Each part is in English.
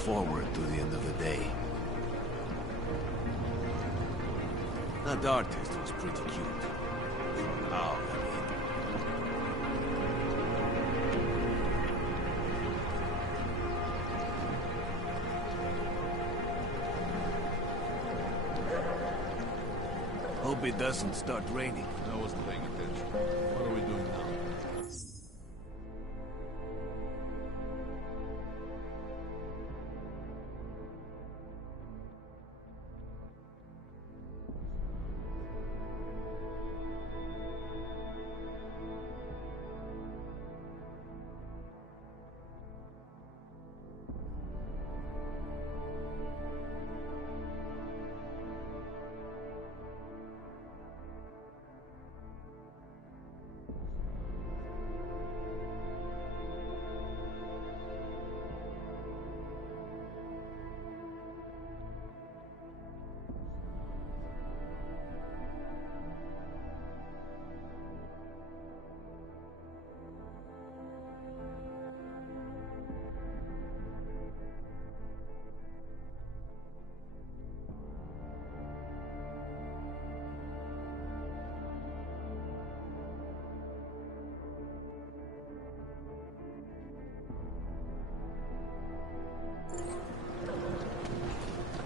forward to the end of the day. That artist was pretty cute. For now, I mean. Hope it doesn't start raining. I wasn't paying attention. What are we doing now?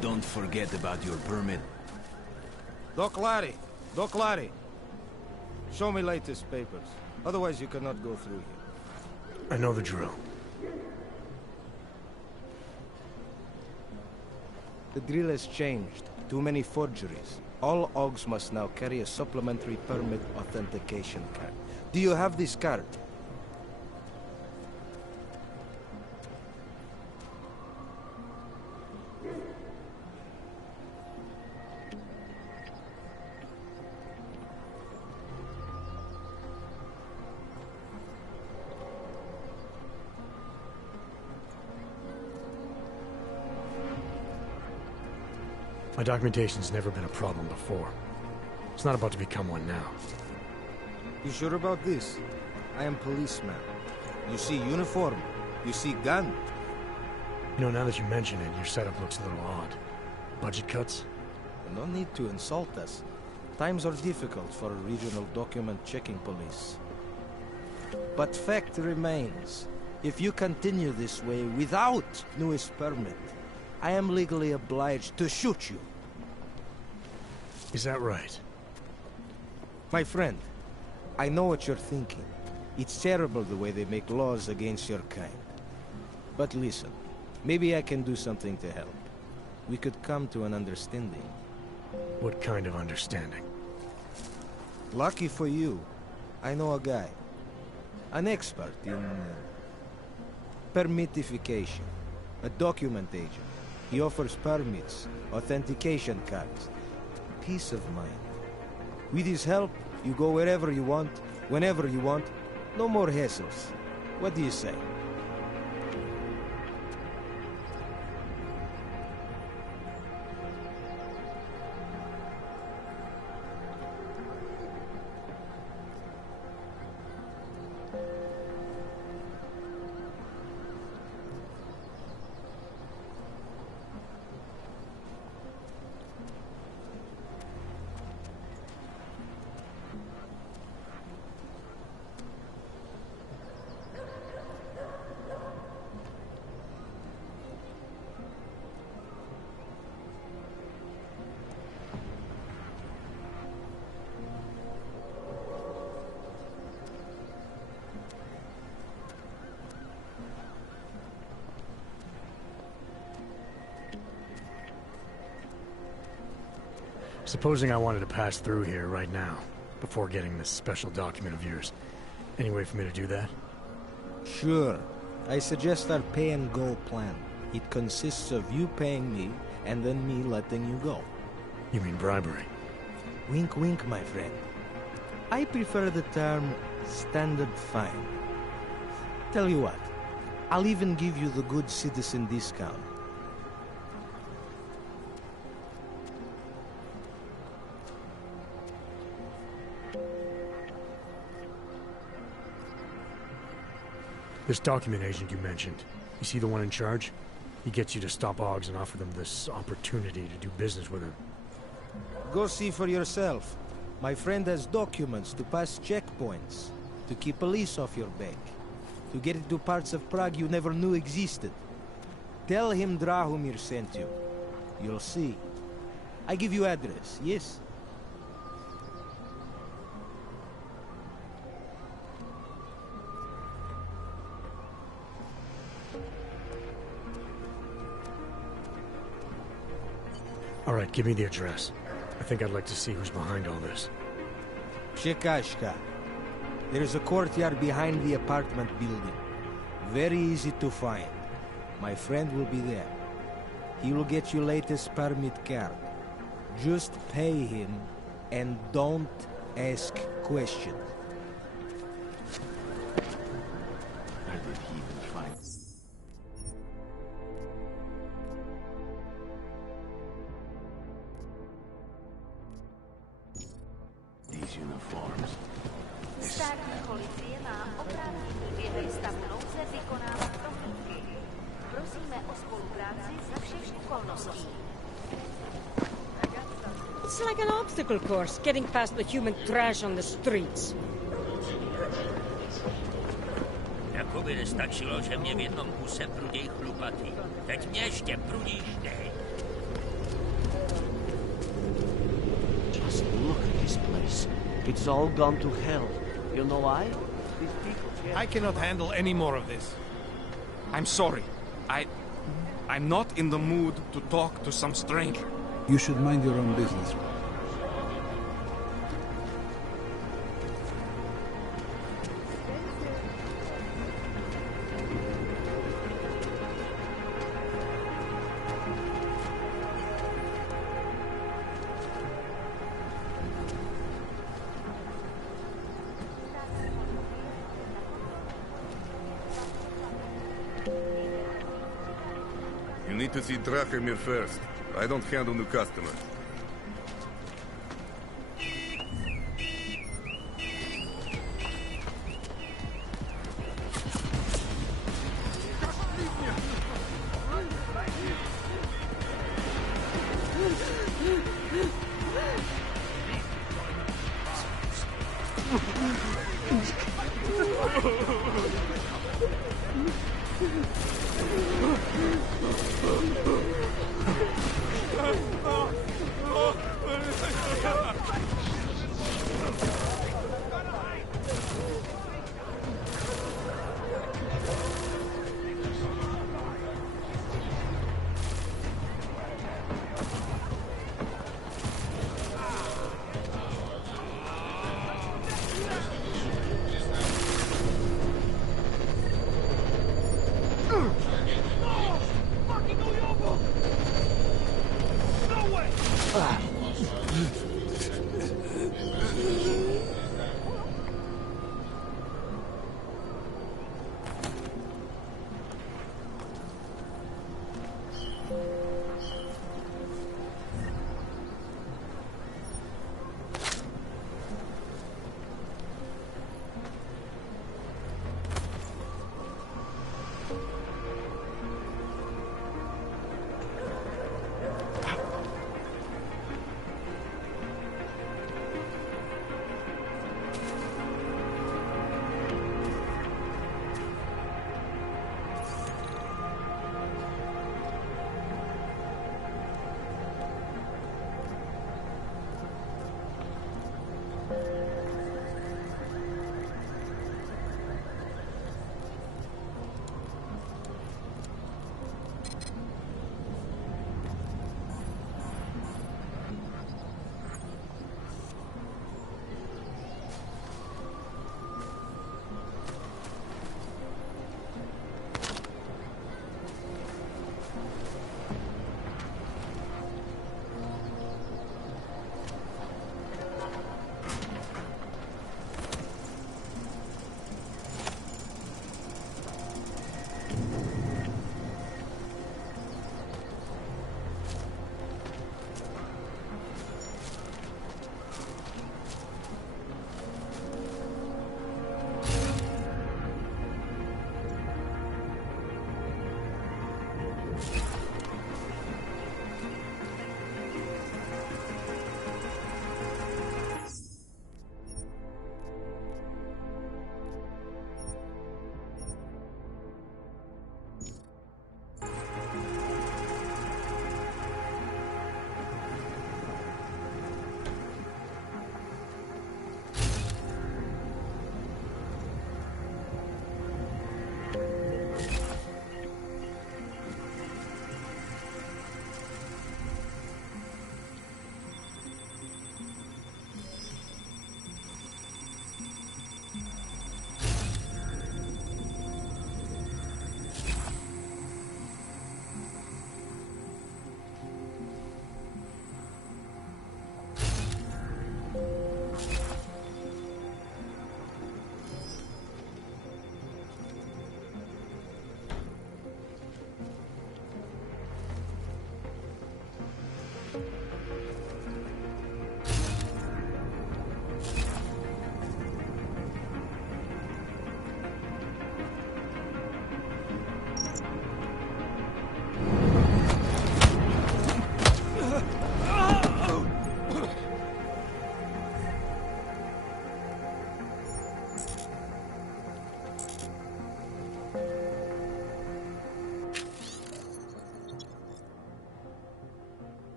Don't forget about your permit. Doc Larry! Doc Larry! Show me latest papers. Otherwise you cannot go through here. I know the drill. The drill has changed. Too many forgeries. All OGs must now carry a supplementary permit authentication card. Do you have this card? My documentation's never been a problem before. It's not about to become one now. You sure about this? I am policeman. You see uniform. You see gun. You know, now that you mention it, your setup looks a little odd. Budget cuts? No need to insult us. Times are difficult for a regional document checking police. But fact remains, if you continue this way without newest permit, I am legally obliged to shoot you. Is that right? My friend, I know what you're thinking. It's terrible the way they make laws against your kind. But listen, maybe I can do something to help. We could come to an understanding. What kind of understanding? Lucky for you, I know a guy. An expert in permitification. A document agent. He offers permits, authentication cards. Peace of mind. With his help, you go wherever you want, whenever you want. No more hassles. What do you say? Supposing I wanted to pass through here right now, before getting this special document of yours. Any way for me to do that? Sure. I suggest our pay-and-go plan. It consists of you paying me, and then me letting you go. You mean bribery? Wink, wink, my friend. I prefer the term standard fine. Tell you what, I'll even give you the good citizen discount. This document agent you mentioned, is he the one in charge? He gets you to stop Oggs and offer them this opportunity to do business with him. Go see for yourself. My friend has documents to pass checkpoints, to keep police off your back, to get into parts of Prague you never knew existed. Tell him Drahomir sent you. You'll see. I give you address, yes? All right, give me the address. I think I'd like to see who's behind all this. Shekashka. There is a courtyard behind the apartment building. Very easy to find. My friend will be there. He will get you latest permit card. Just pay him and don't ask questions. Where did he even find... these uniforms? Státní policie má oprávnění během stavu nouze vykonávat prohlídky. Prosíme o spolupráci za všech okolností. It's like an obstacle course, getting past the human trash on the streets. Jakoby nestačilo, že mě v jednom kuse pruděj chlupatý. Teď mě ještě prudíš, dej. Just look at this place. It's all gone to hell. You know why? These people... I cannot handle any more of this. I'm sorry. I'm not in the mood to talk to some stranger. You should mind your own business. You need to see Drahomir first. I don't handle new customers.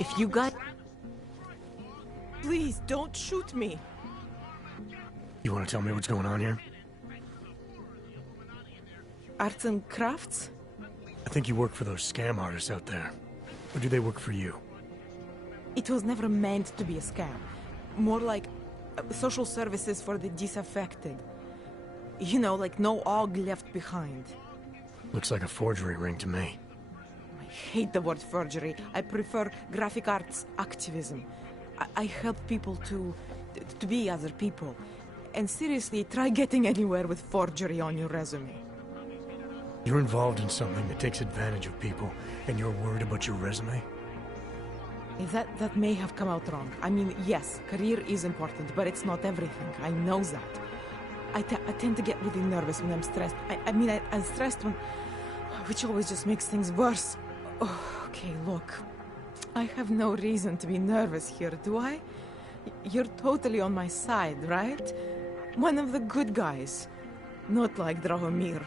If you got... Please, don't shoot me. You want to tell me what's going on here? Arts and crafts? I think you work for those scam artists out there. Or do they work for you? It was never meant to be a scam. More like social services for the disaffected. You know, like no og left behind. Looks like a forgery ring to me. I hate the word forgery. I prefer graphic arts activism. I help people to be other people. And seriously, try getting anywhere with forgery on your resume. You're involved in something that takes advantage of people, and you're worried about your resume? That may have come out wrong. I mean, yes, career is important, but it's not everything. I know that. I tend to get really nervous when I'm stressed. I'm stressed when... which always just makes things worse. Oh, okay, look. I have no reason to be nervous here, do I? You're totally on my side, right? One of the good guys. Not like Drahomir.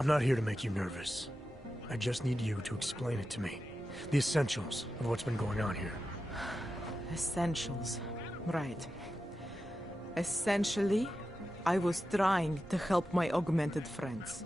I'm not here to make you nervous. I just need you to explain it to me. The essentials of what's been going on here. Essentials. Right. Essentially, I was trying to help my augmented friends.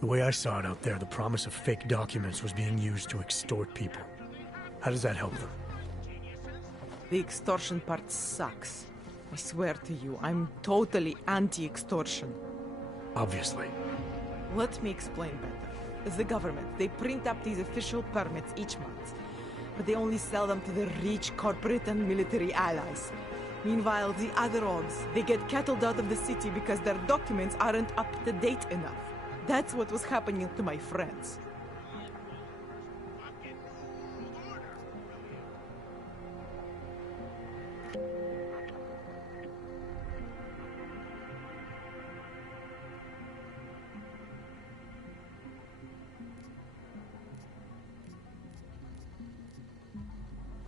The way I saw it out there, the promise of fake documents was being used to extort people. How does that help them? The extortion part sucks. I swear to you, I'm totally anti-extortion. Obviously. Let me explain better. The government, they print up these official permits each month, but they only sell them to the rich corporate and military allies. Meanwhile, the other orgs, they get cattled out of the city because their documents aren't up to date enough. That's what was happening to my friends.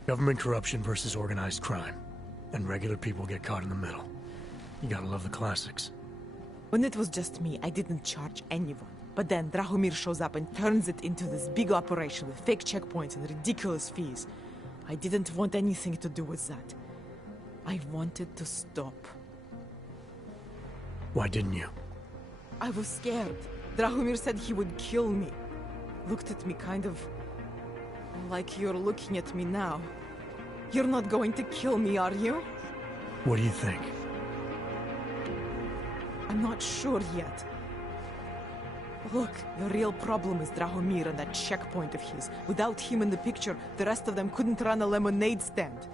Government corruption versus organized crime. and regular people get caught in the middle. You gotta love the classics. When it was just me, I didn't charge anyone. But then Drahomir shows up and turns it into this big operation with fake checkpoints and ridiculous fees. I didn't want anything to do with that. I wanted to stop. Why didn't you? I was scared. Drahomir said he would kill me. Looked at me kind of like you're looking at me now. You're not going to kill me, are you? What do you think? I'm not sure yet. Look, the real problem is Drahomir and that checkpoint of his. Without him in the picture, the rest of them couldn't run a lemonade stand.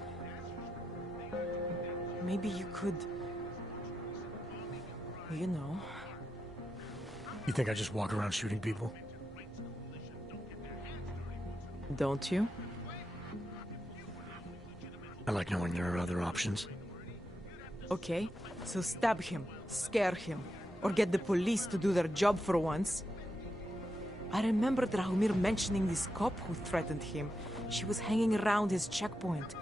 Maybe you could... You know... You think I just walk around shooting people? Don't you? I like knowing there are other options. Okay, so stab him, scare him, or get the police to do their job for once. I remember Drahomir mentioning this cop who threatened him. She was hanging around his checkpoint.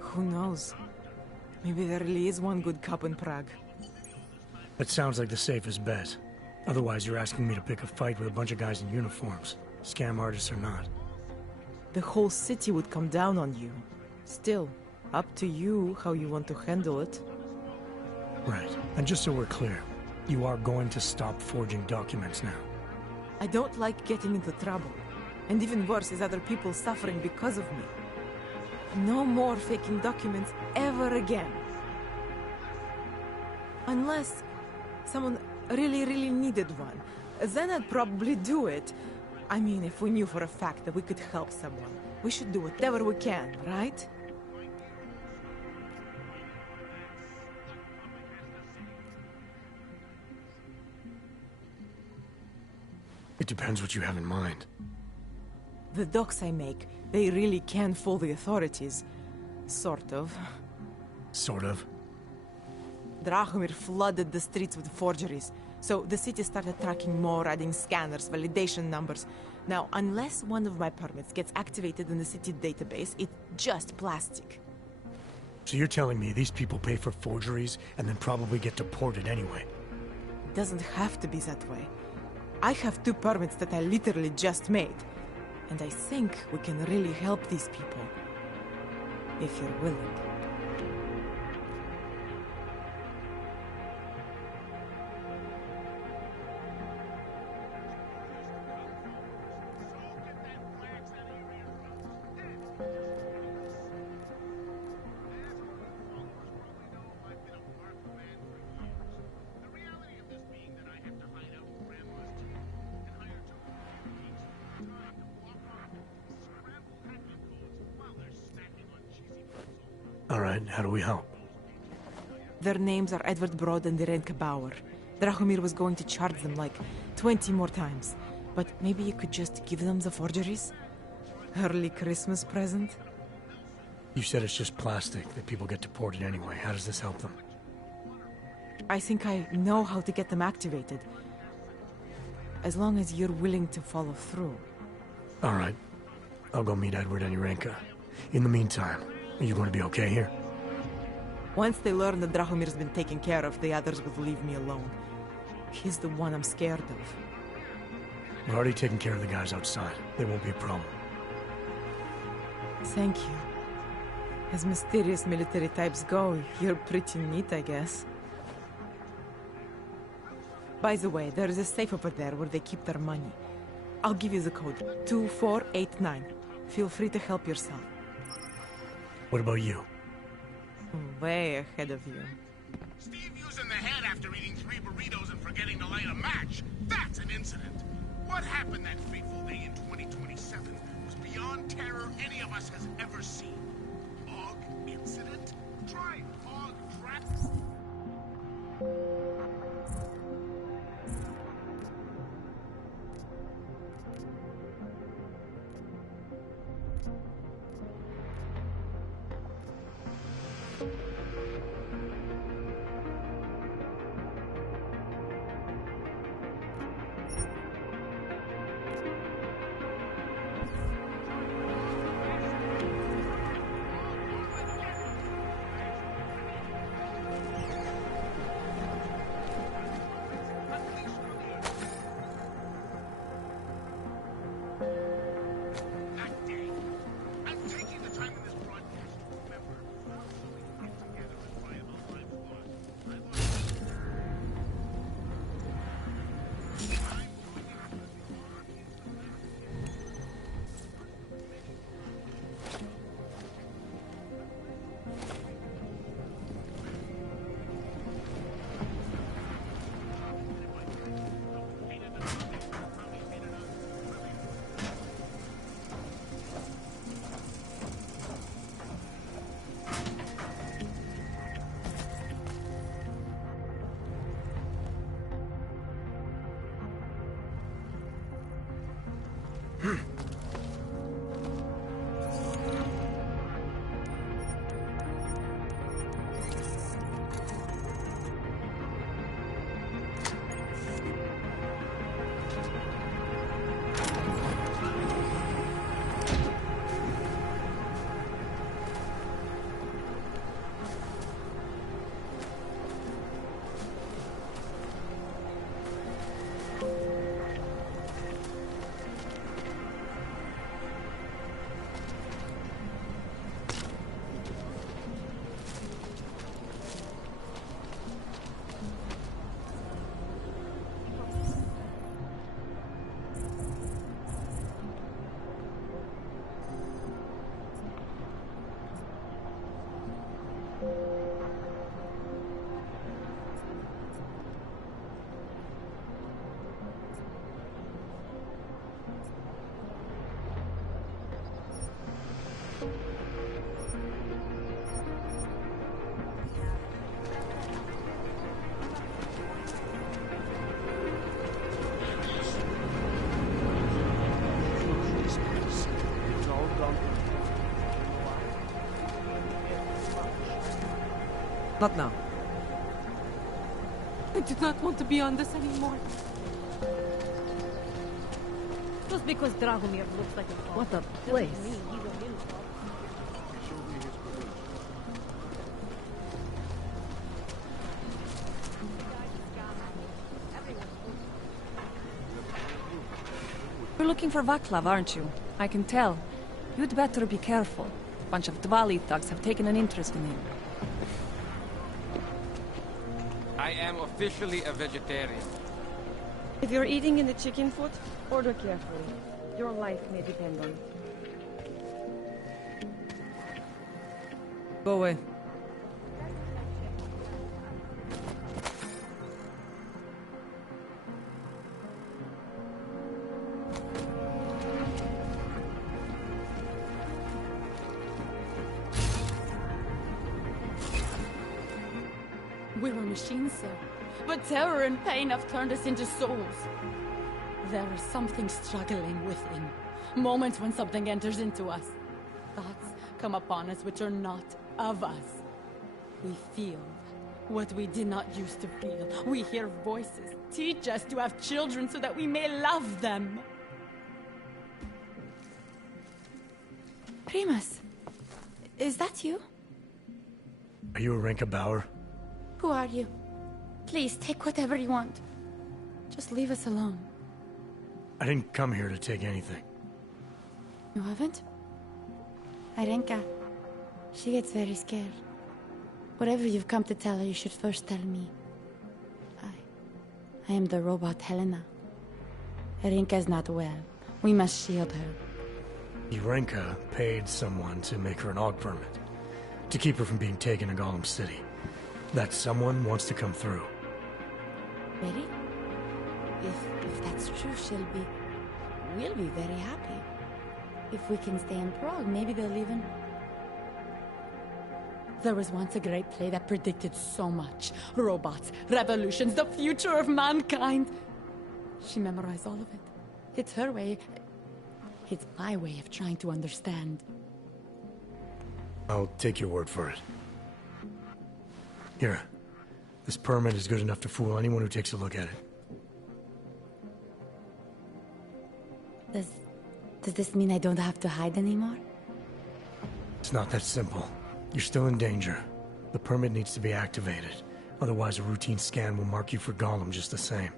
Who knows? Maybe there really is one good cop in Prague. That sounds like the safest bet. Otherwise, you're asking me to pick a fight with a bunch of guys in uniforms. Scam artists or not. The whole city would come down on you. Still, up to you how you want to handle it. Right. And just so we're clear, you are going to stop forging documents now. I don't like getting into trouble. And even worse is other people suffering because of me. No more faking documents ever again. Unless someone really needed one. Then I'd probably do it. I mean, if we knew for a fact that we could help someone, we should do whatever we can, right? It depends what you have in mind. The docs I make, they really can fool the authorities. Sort of. Sort of? Drahomir flooded the streets with forgeries. So the city started tracking more, adding scanners, validation numbers. Now, unless one of my permits gets activated in the city database, it's just plastic. So you're telling me these people pay for forgeries and then probably get deported anyway? It doesn't have to be that way. I have 2 permits that I literally just made. And I think we can really help these people. If you're willing. All right, how do we help? Their names are Edward Broad and Irenka Bauer. Drahomir was going to charge them like 20 more times. But maybe you could just give them the forgeries? Early Christmas present? You said it's just plastic, that people get deported anyway. How does this help them? I think I know how to get them activated. As long as you're willing to follow through. All right. I'll go meet Edward and Irenka. In the meantime, are you going to be okay here? Once they learn that Drahomir's been taken care of, the others will leave me alone. He's the one I'm scared of. We're already taking care of the guys outside. They won't be a problem. Thank you. As mysterious military types go, you're pretty neat, I guess. By the way, there is a safe over there where they keep their money. I'll give you the code. 2489. Feel free to help yourself. What about you? Way ahead of you. Steve using the head after eating 3 burritos and forgetting to light a match. That's an incident. What happened that fateful day in 2027 was beyond terror any of us has ever seen. Og incident? Try Og trap. Not now. I do not want to be on this anymore. Just because Dragomir looks like a fox. What a doesn't place. mean he's a real fox. You're looking for Walktrough, aren't you? I can tell. You'd better be careful. A bunch of Dvali thugs have taken an interest in him. I am officially a vegetarian. If you're eating in the chicken foot, order carefully. Your life may depend on it. Go away. We were machines, sir. But terror and pain have turned us into souls. There is something struggling within. Moments when something enters into us. Thoughts come upon us which are not of us. We feel what we did not used to feel. We hear voices. Teach us to have children so that we may love them. Primus, is that you? Are you a Renka Bauer? Who are you? Please, take whatever you want. Just leave us alone. I didn't come here to take anything. You haven't? Arenka. She gets very scared. Whatever you've come to tell her, you should first tell me. I am the robot Helena. Arenka is not well. We must shield her. Renka paid someone to make her an AUG permit. To keep her from being taken to Golem City. That someone wants to come through. Really? If that's true, we'll be very happy. If we can stay in Prague, maybe they'll even... There was once a great play that predicted so much. Robots, revolutions, the future of mankind. She memorized all of it. It's her way. It's my way of trying to understand. I'll take your word for it. Here. This permit is good enough to fool anyone who takes a look at it. Does this mean I don't have to hide anymore? It's not that simple. You're still in danger. The permit needs to be activated. Otherwise, a routine scan will mark you for Golem just the same.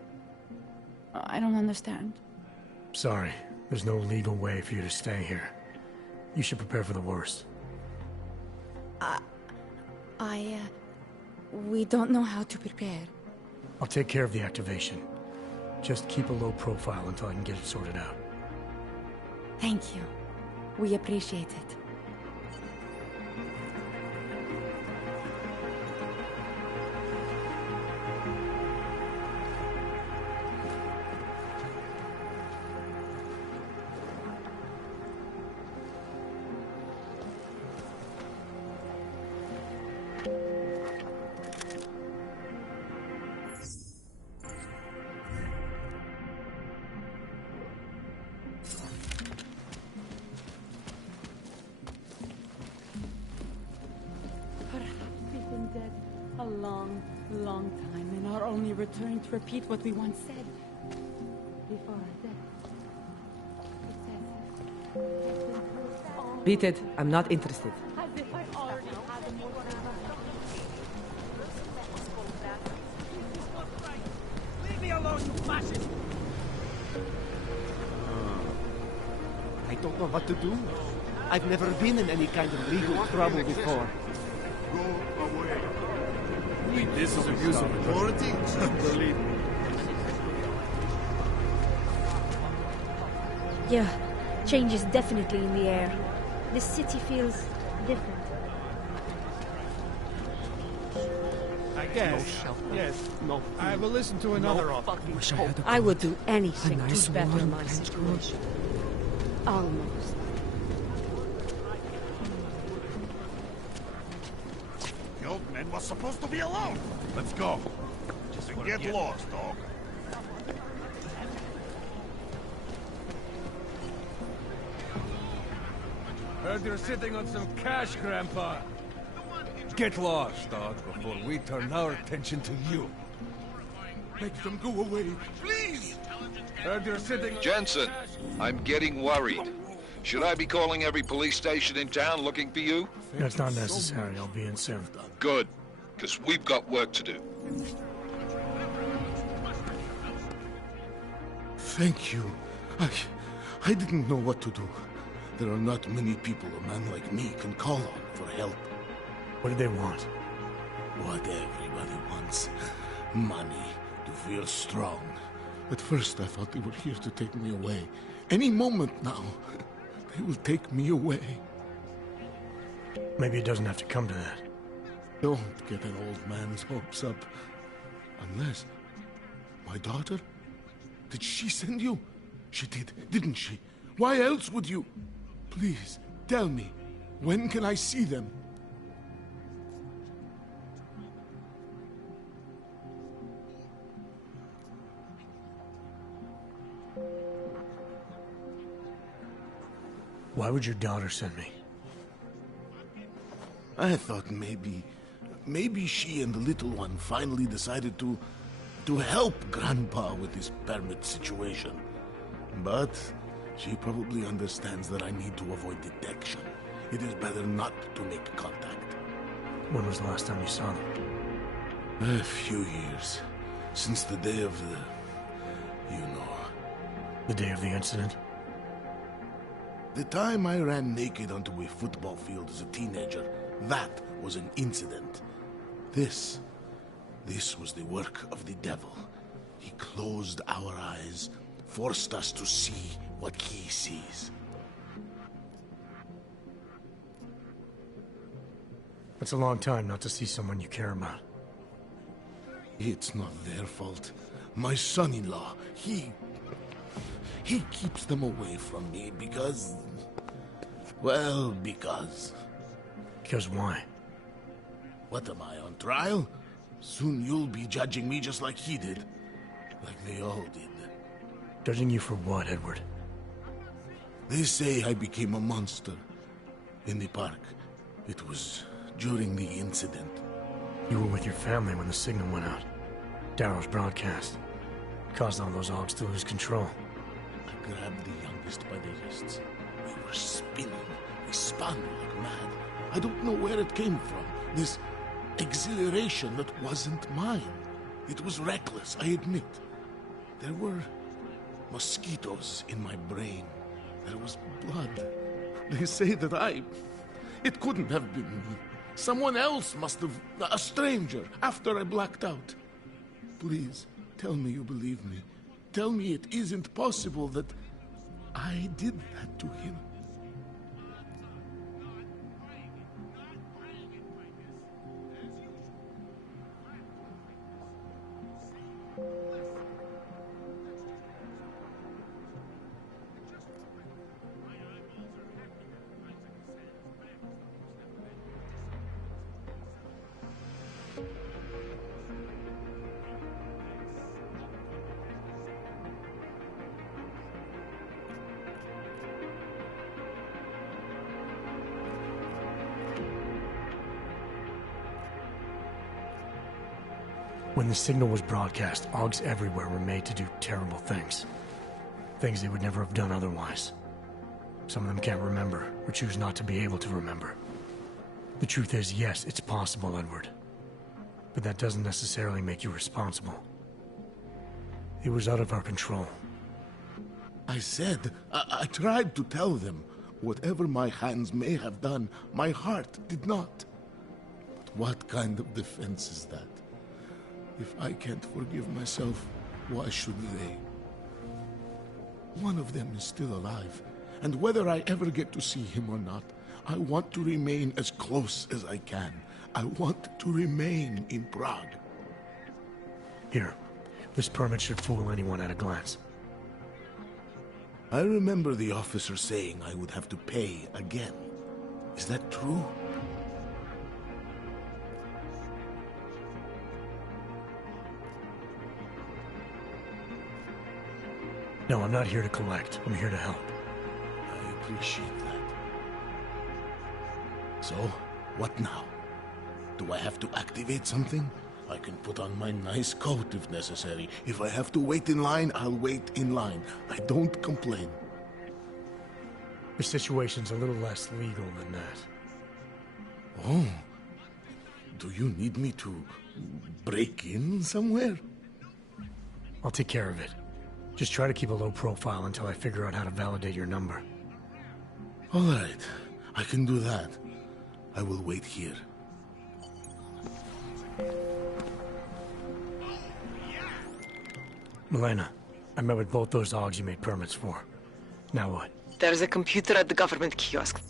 I don't understand. Sorry. There's no legal way for you to stay here. You should prepare for the worst. We don't know how to prepare. I'll take care of the activation. Just keep a low profile until I can get it sorted out. Thank you. We appreciate it. Dead a long, long time, and are only returning to repeat what we once said. Before our death. Beat it. I'm not interested. As if I already had a more Leave me alone, you fascist! I don't know what to do. I've never been in any kind of legal trouble before. Go away. This is abuse of authority? Believe me. Yeah, change is definitely in the air. This city feels different. I guess. Yes. No. I will listen to another offer. I would do anything to better my situation. Almost. The old man was supposed to be alone. Let's go. Just get lost, dog. Heard you're sitting on some cash, Grandpa. Get lost, dog, before we turn our attention to you. Make them go away, please! Heard you're sitting... Jensen, I'm getting worried. Should I be calling every police station in town looking for you? That's not necessary. I'll be in soon. Good, because we've got work to do. Thank you. I didn't know what to do. There are not many people a man like me can call on for help. What do they want? What everybody wants. Money, to feel strong. At first I thought they were here to take me away. Any moment now, they will take me away. Maybe it doesn't have to come to that. Don't get an old man's hopes up. Unless... My daughter? Did she send you? She did, didn't she? Why else would you... Please, tell me, when can I see them? Why would your daughter send me? I thought maybe she and the little one finally decided to help Grandpa with his permit situation. But she probably understands that I need to avoid detection. It is better not to make contact. When was the last time you saw them? A few years. Since the day of the... you know. The day of the incident? The time I ran naked onto a football field as a teenager, that was an incident. This was the work of the devil. He closed our eyes, forced us to see what he sees. That's a long time not to see someone you care about. It's not their fault. My son-in-law, he keeps them away from me because... well, because... Because why? What am I, on trial? Soon you'll be judging me just like he did. Like they all did. Judging you for what, Edward? They say I became a monster. In the park. It was during the incident. You were with your family when the signal went out. Darrow's broadcast. Caused all those Augs to lose control. I grabbed the youngest by the wrists. We were spinning. We spun like mad. I don't know where it came from. This exhilaration that wasn't mine. It was reckless, I admit. There were mosquitoes in my brain. There was blood. They say that it couldn't have been me. Someone else must have... a stranger, after I blacked out. Please, tell me you believe me. Tell me it isn't possible that I did that to him. When the signal was broadcast, Augs everywhere were made to do terrible things. Things they would never have done otherwise. Some of them can't remember, or choose not to be able to remember. The truth is, yes, it's possible, Edward. But that doesn't necessarily make you responsible. It was out of our control. I said, I tried to tell them. Whatever my hands may have done, my heart did not. But what kind of defense is that? If I can't forgive myself, why should they? One of them is still alive, and whether I ever get to see him or not, I want to remain as close as I can. I want to remain in Prague. Here, this permit should fool anyone at a glance. I remember the officer saying I would have to pay again. Is that true? No, I'm not here to collect. I'm here to help. I appreciate that. So, what now? Do I have to activate something? I can put on my nice coat if necessary. If I have to wait in line, I'll wait in line. I don't complain. The situation's a little less legal than that. Oh. Do you need me to break in somewhere? I'll take care of it. Just try to keep a low profile until I figure out how to validate your number. All right. I can do that. I will wait here. Milena, I met with both those dogs you made permits for. Now what? There's a computer at the government kiosk.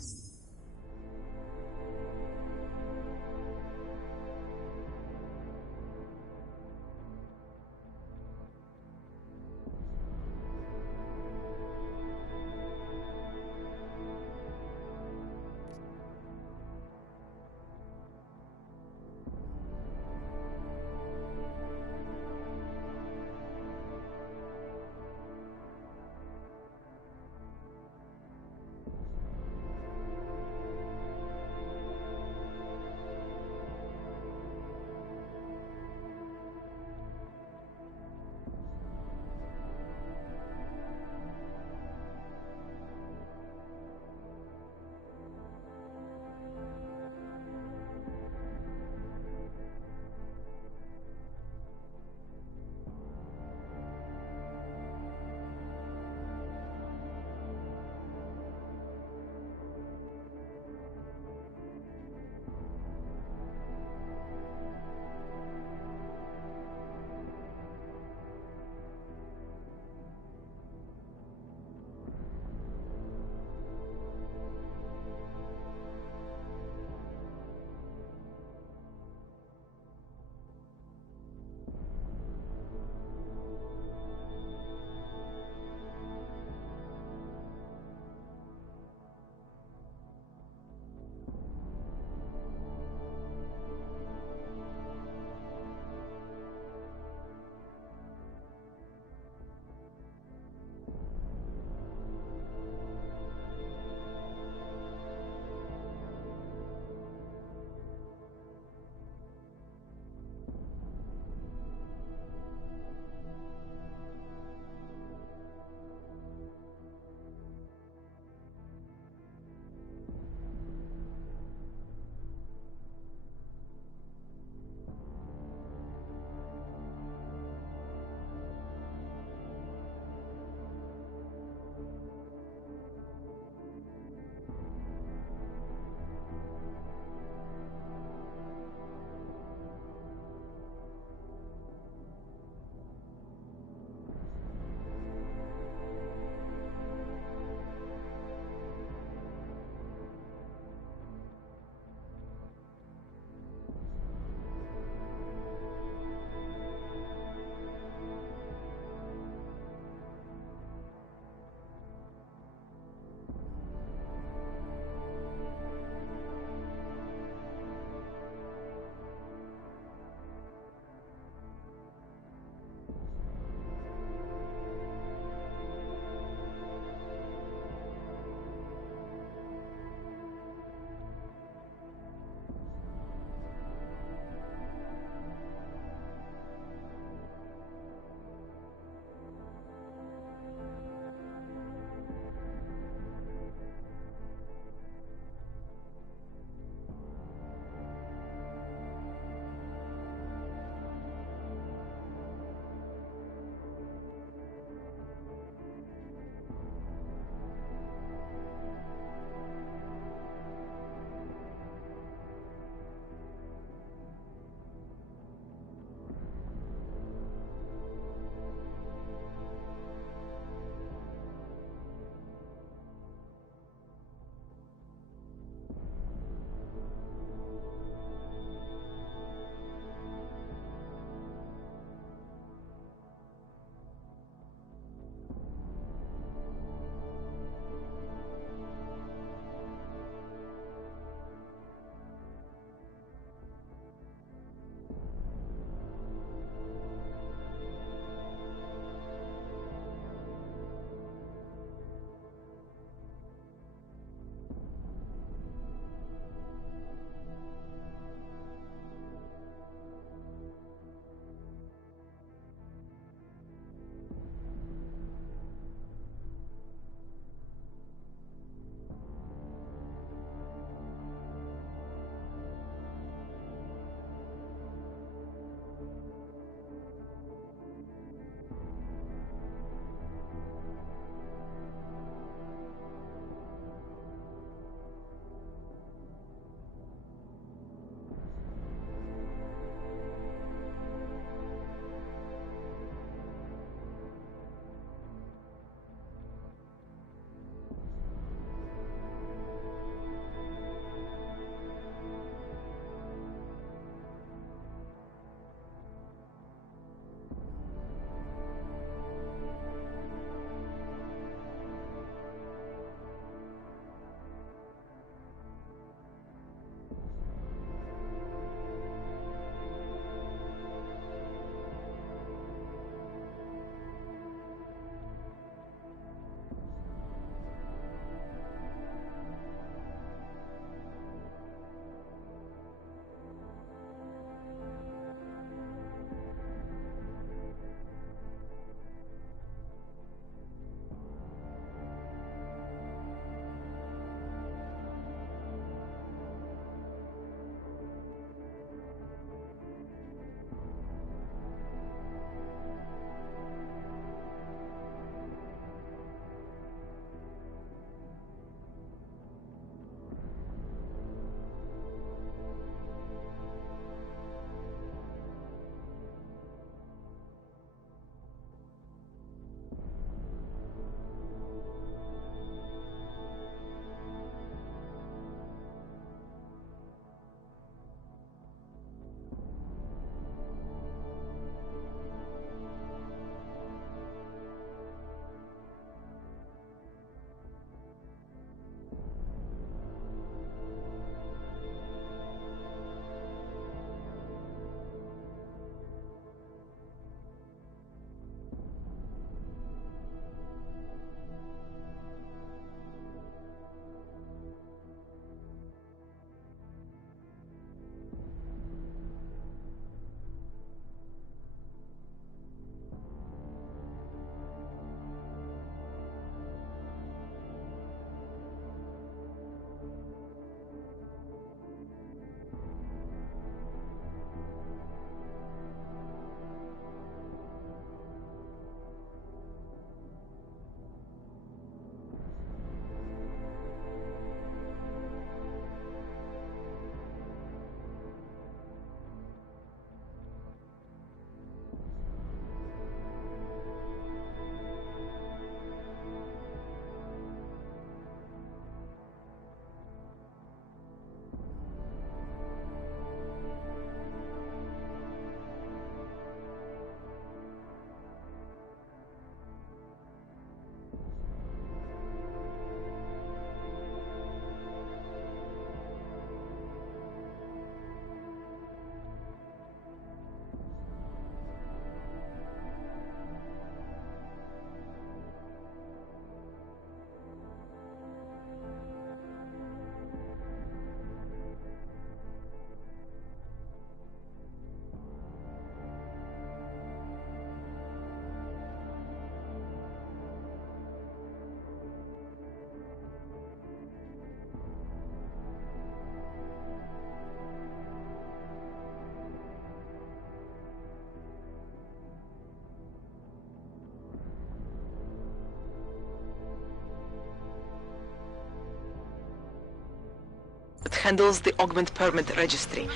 that handles the augment permit registry.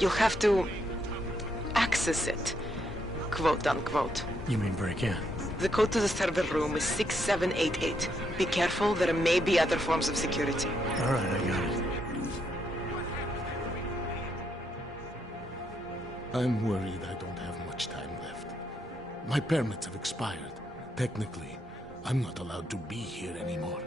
You'll have to access it, quote unquote. You mean break in? The code to the server room is 6788. Be careful, there may be other forms of security. All right, I got it. I'm worried I don't have much time left. My permits have expired. Technically, I'm not allowed to be here anymore.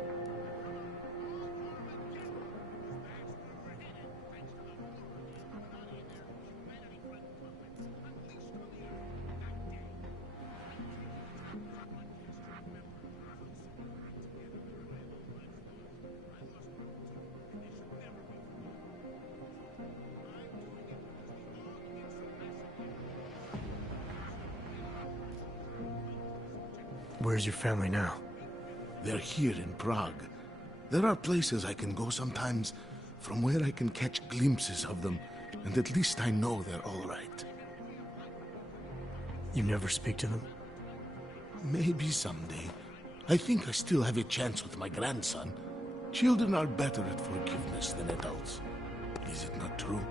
Where's your family now? They're here in Prague. There are places I can go sometimes from where I can catch glimpses of them, and at least I know they're all right. You never speak to them? Maybe someday. I think I still have a chance with my grandson. Children are better at forgiveness than adults. Is it not true?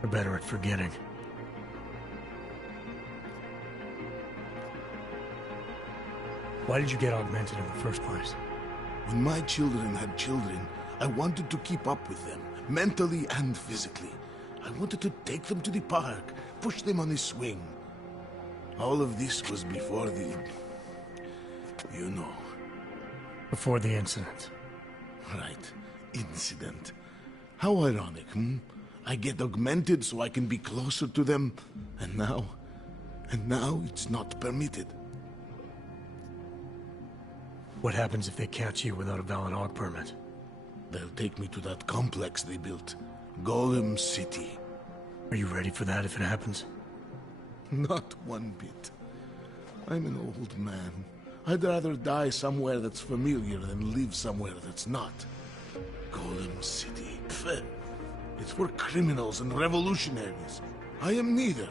They're better at forgetting. Why did you get augmented in the first place? When my children had children, I wanted to keep up with them, mentally and physically. I wanted to take them to the park, push them on a swing. All of this was before the... you know. Before the incident. Right. Incident. How ironic, hmm? I get augmented so I can be closer to them, and now it's not permitted. What happens if they catch you without a valid AUG permit? They'll take me to that complex they built. Golem City. Are you ready for that if it happens? Not one bit. I'm an old man. I'd rather die somewhere that's familiar than live somewhere that's not. Golem City. Pfft. It's for criminals and revolutionaries. I am neither.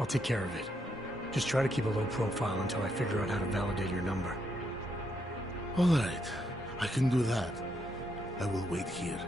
I'll take care of it. Just try to keep a low profile until I figure out how to validate your number. All right. I can do that. I will wait here.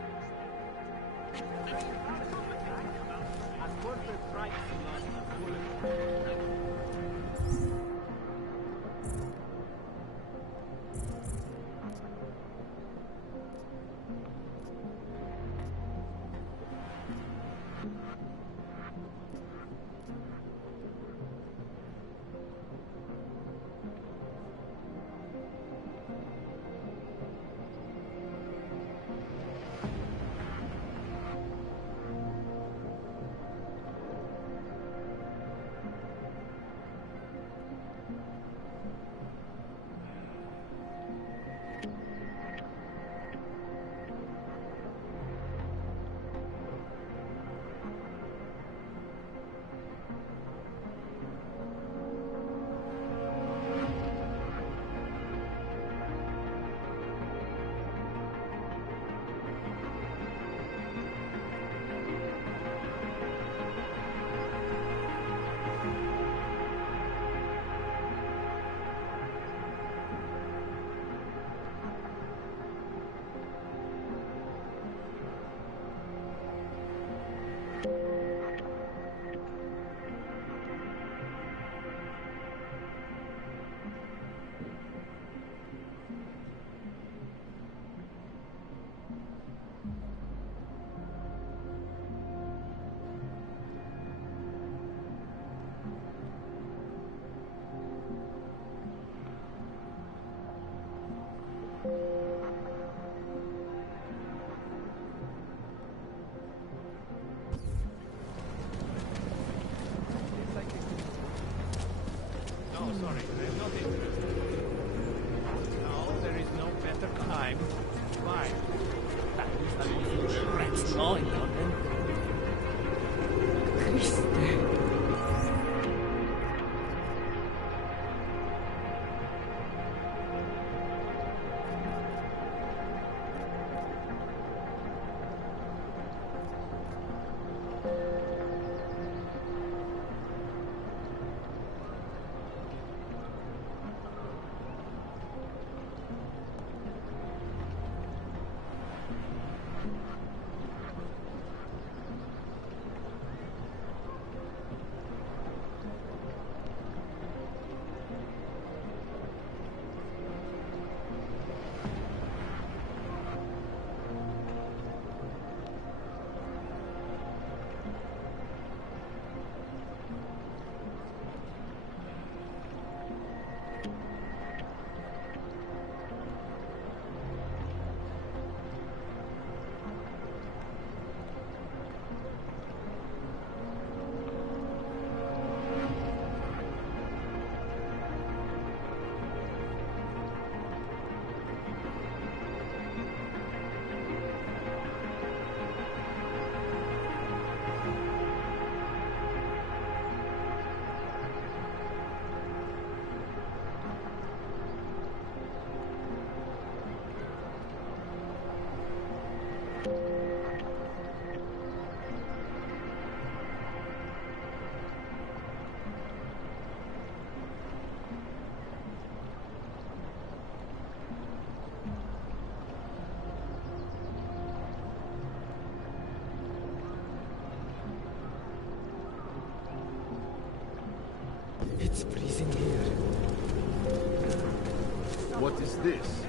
this?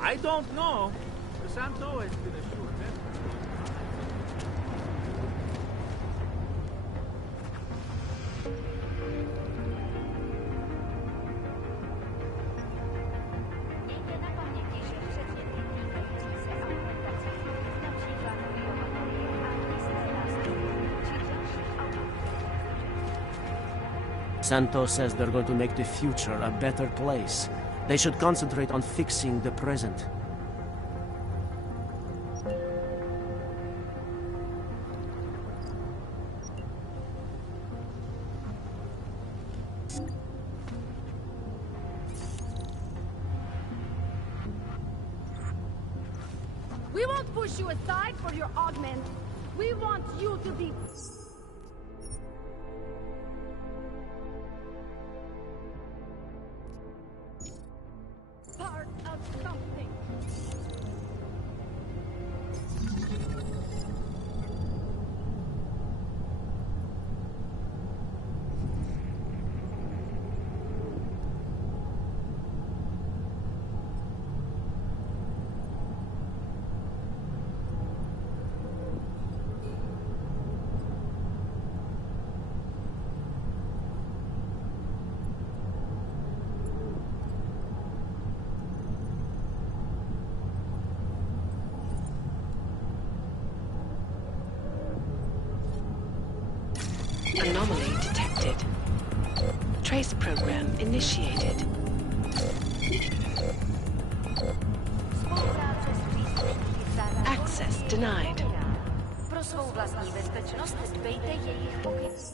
I don't know. The Santo has been assured that. Mějte na paměti, že předměty týkající se augmentací, například biobaterie a jisté nástroje, či dalších automatů. Santo says they're going to make the future a better place. They should concentrate on fixing the present. We won't push you aside for your augment. We want you to be... part of something. Anomaly detected. Trace program initiated. Access denied. Pro svou vlastní bezpečnost dbejte jejich pokynů.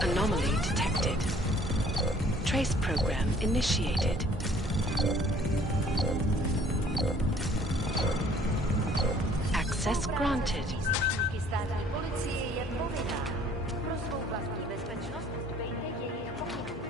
Anomaly detected. Trace program initiated. Access granted. Příslušníky státní policie je povinná. Pro svou vlastní bezpečnost dbejte jejich pokynů.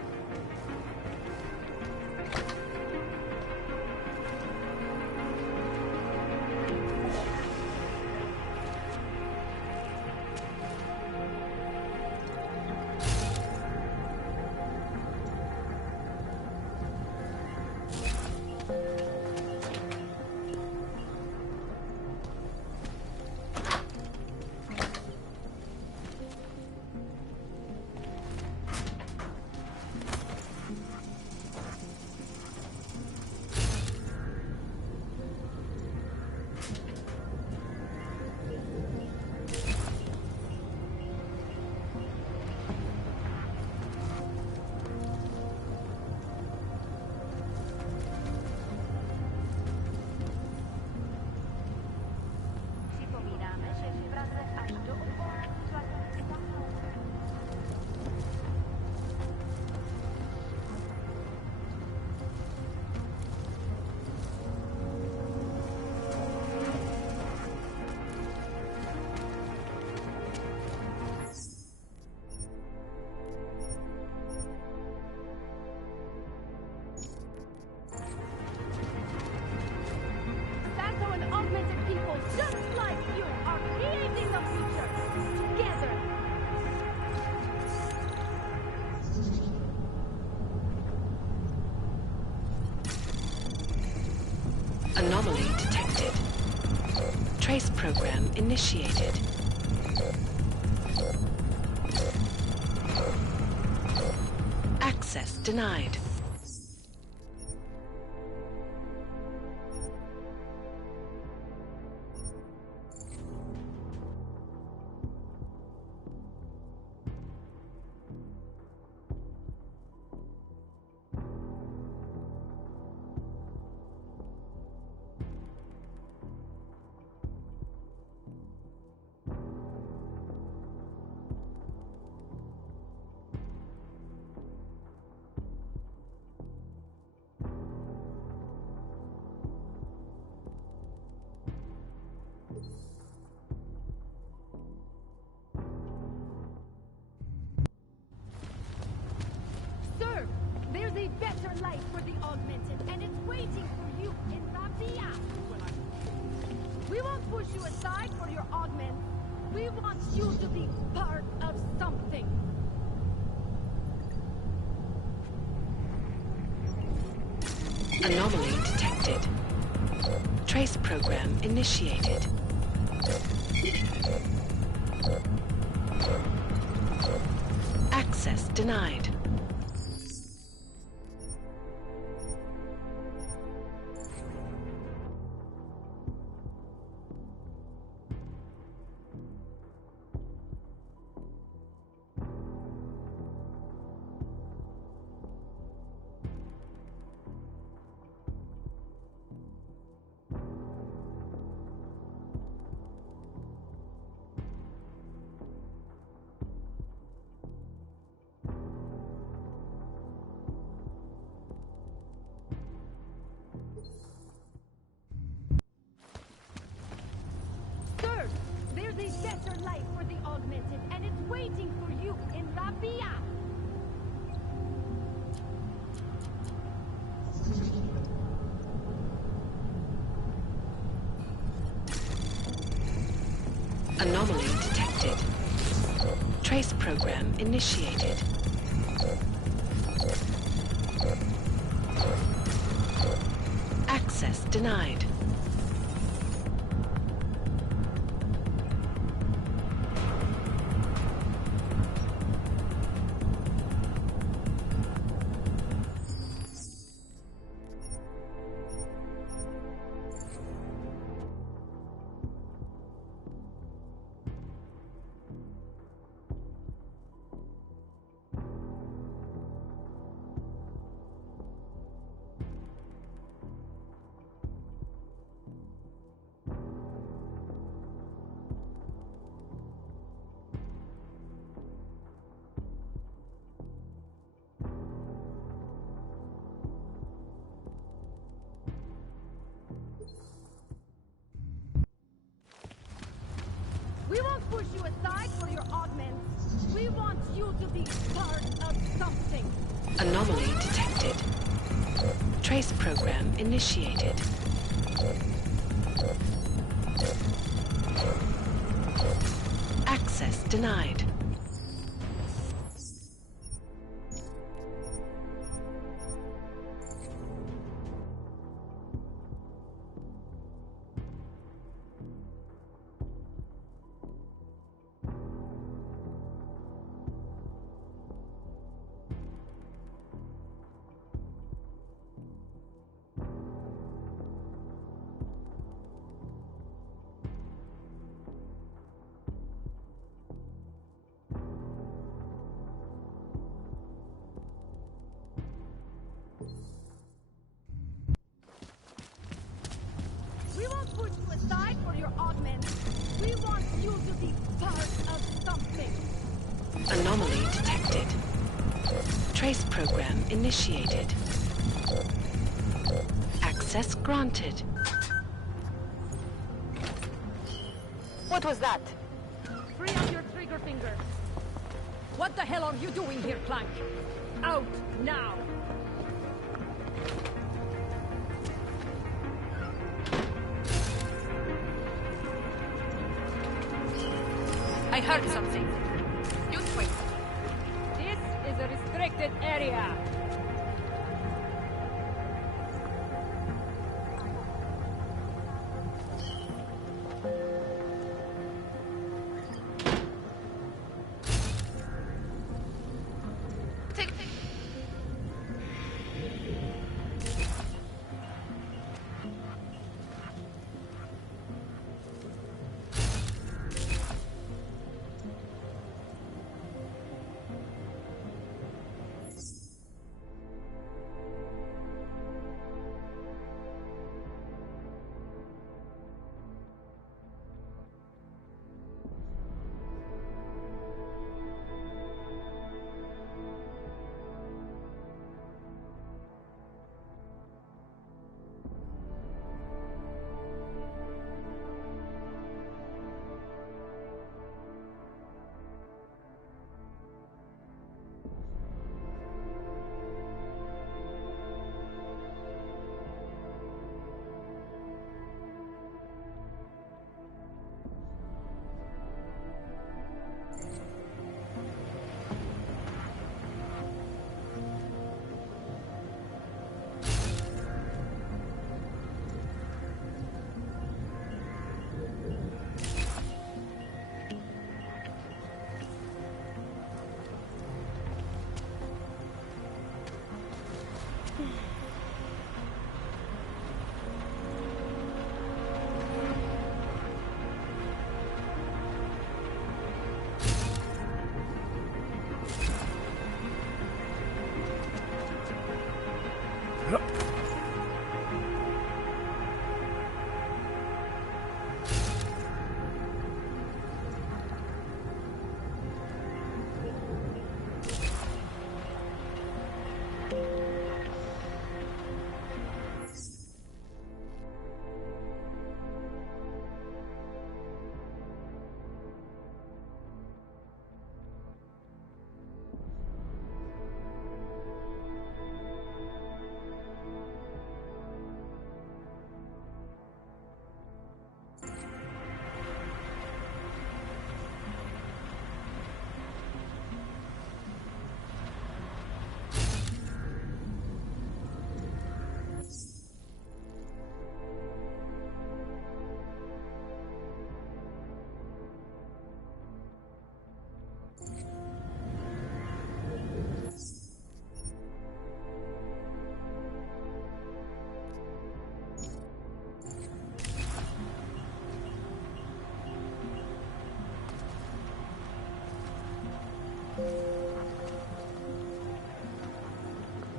Anomaly detected. Trace program initiated. Access denied. augmented, and it's waiting for you in Rabia. We won't push you aside for your augment. We want you to be part of something. Anomaly detected. Trace program initiated. Access denied. Sir, there's a better life for the augmented, and it's waiting for you in Rabia. Anomaly detected. Trace program initiated. Access denied. We won't push you aside for your augments. We want you to be part of something. Anomaly detected. Trace program initiated. Access denied. We won't push you aside for your augments. We want you to be part of something. Anomaly detected. Trace program initiated. Access granted. What was that? Free up your trigger finger. What the hell are you doing here, Clank? Out now! I heard something. You wait. This is a restricted area.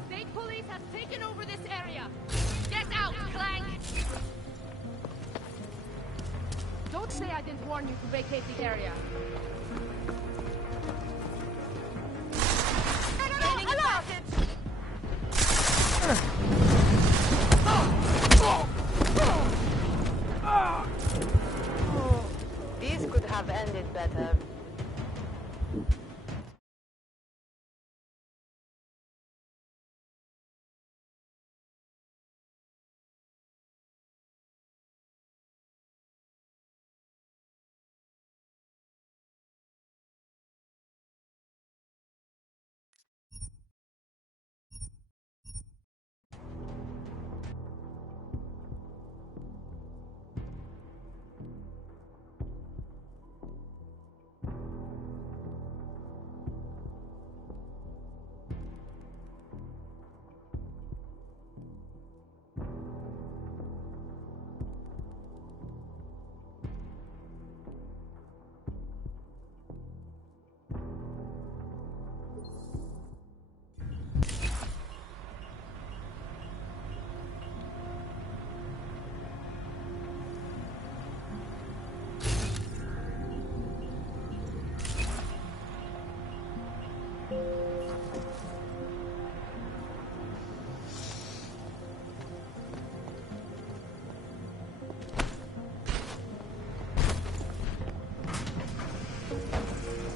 State police has taken over this area. Get out, Clank! Don't say I didn't warn you to vacate the area. These could have ended better.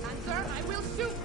Answer, I will shoot!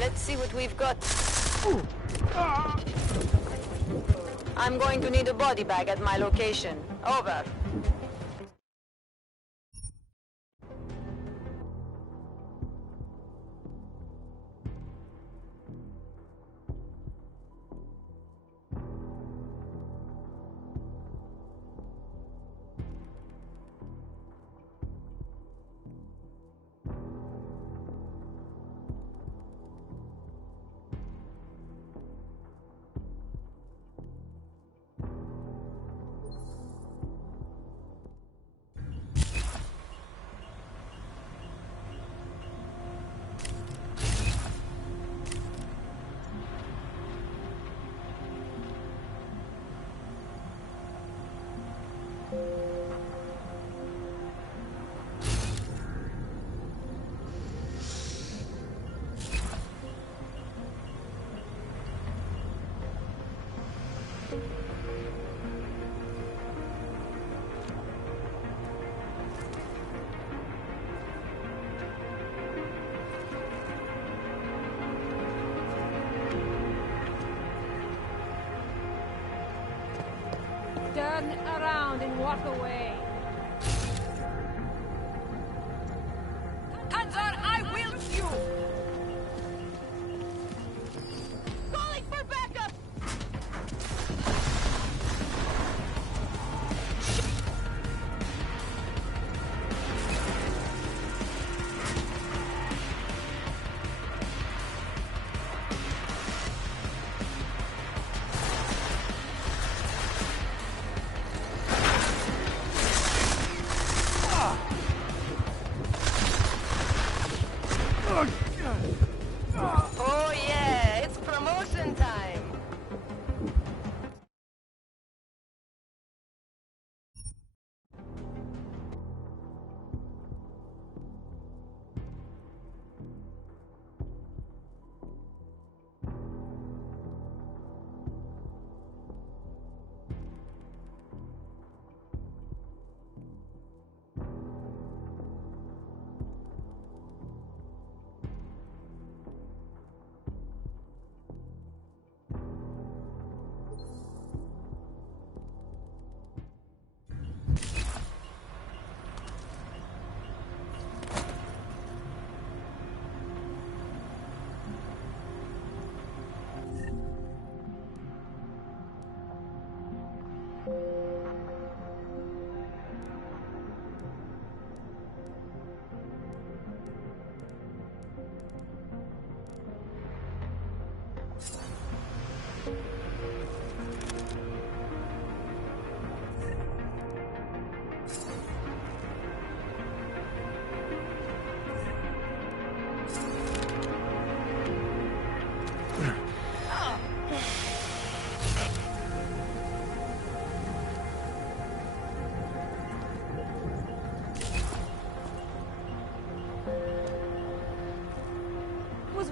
Let's see what we've got. I'm going to need a body bag at my location. Over. Turn around and walk away.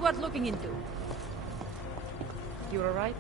worth looking into. You're alright?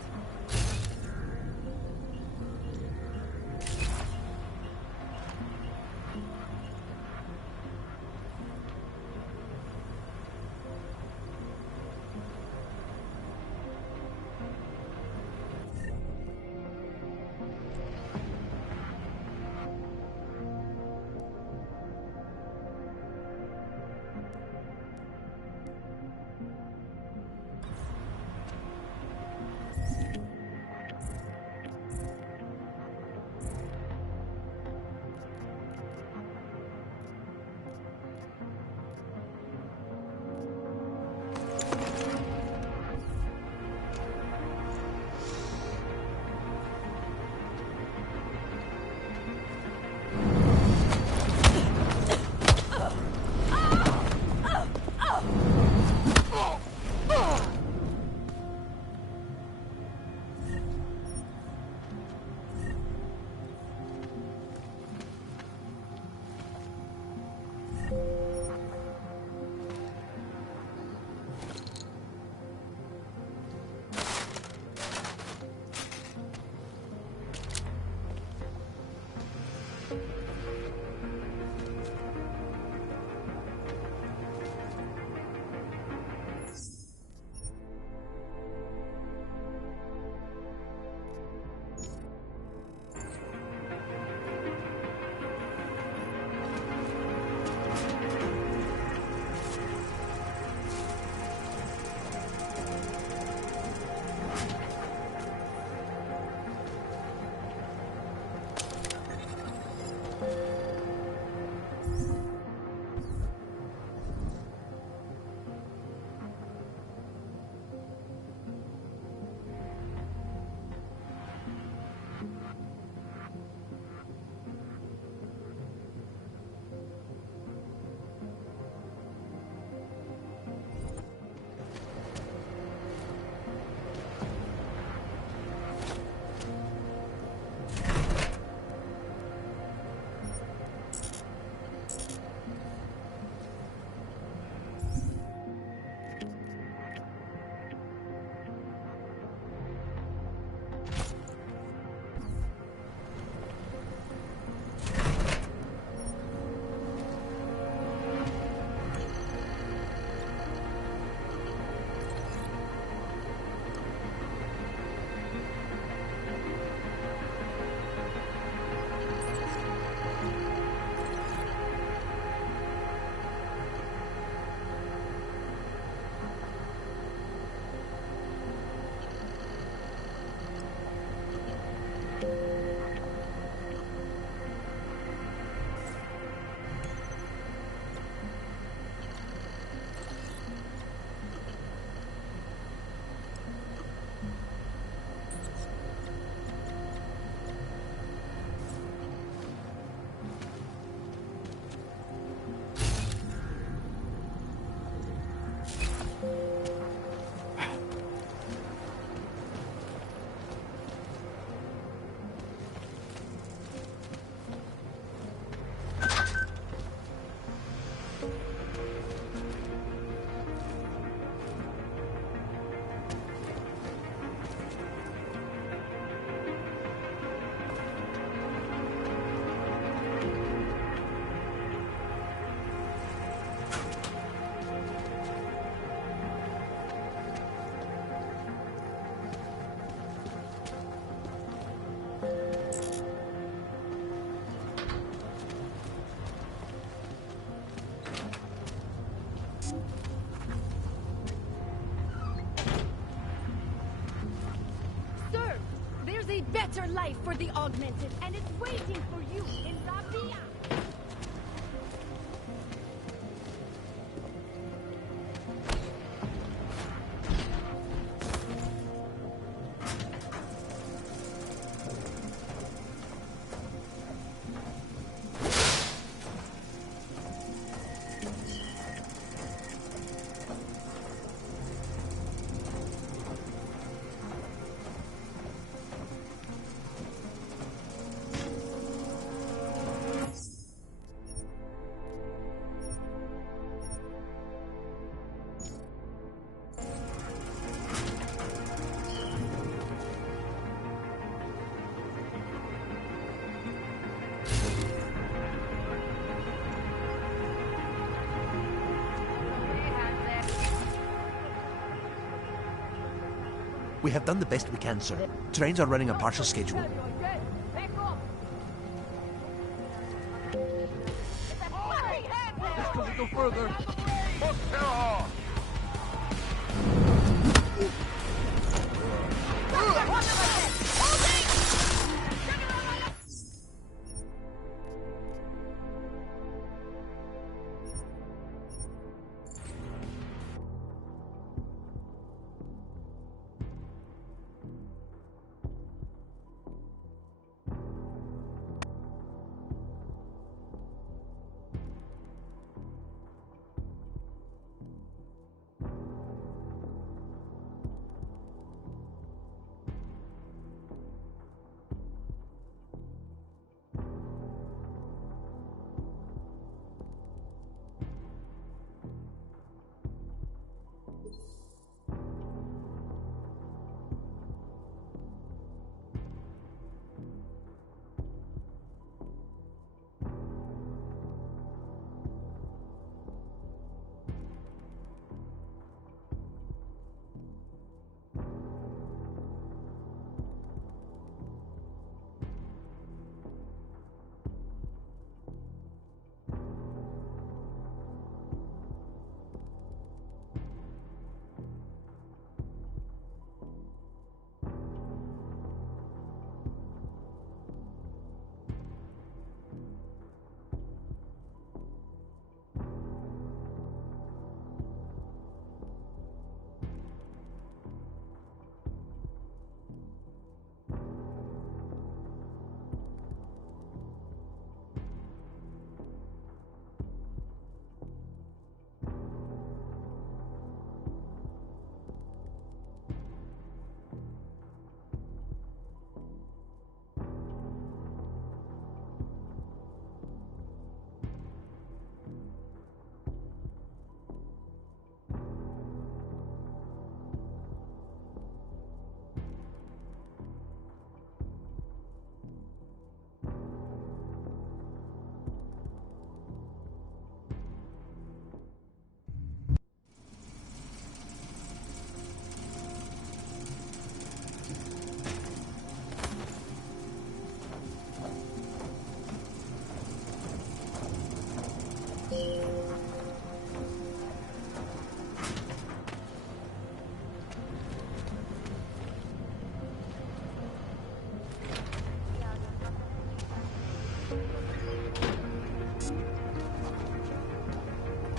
better life for the Augmented, and it's waiting for you in Rabia. We have done the best we can, sir. Trains are running a partial schedule. Just a little further.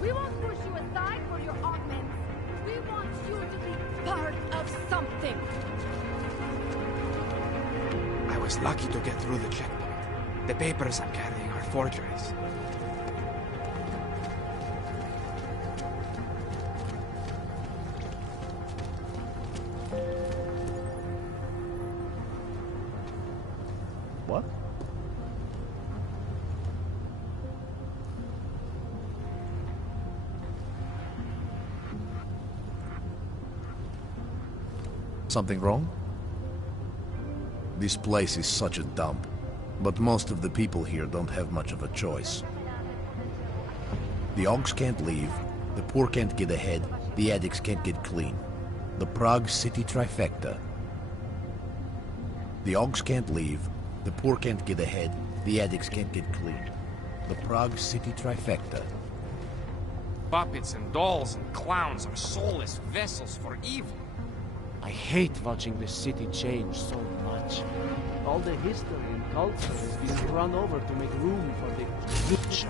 We won't push you aside for your augments. We want you to be part of something. I was lucky to get through the checkpoint. The papers I'm carrying are forgeries. What? Something wrong? This place is such a dump, but most of the people here don't have much of a choice. The Augs can't leave, the poor can't get ahead, the addicts can't get clean. The Prague City trifecta. The Augs can't leave, the poor can't get ahead, the addicts can't get clean. The Prague City trifecta. Puppets and dolls and clowns are soulless vessels for evil. I hate watching the city change so much. All the history and culture is being run over to make room for the future.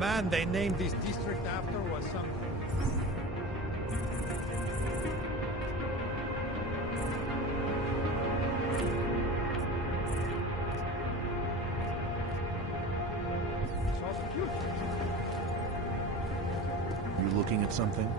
man they named this district after was some... You looking at something?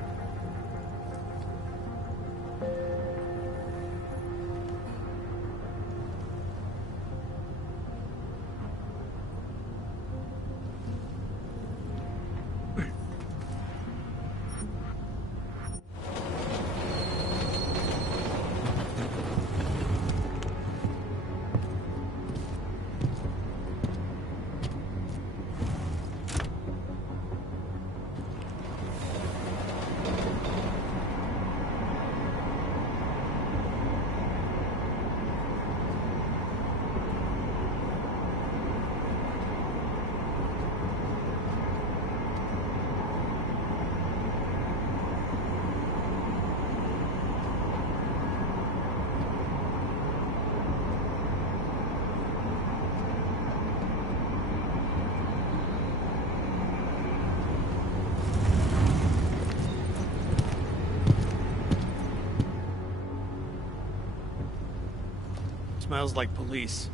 Smells like police.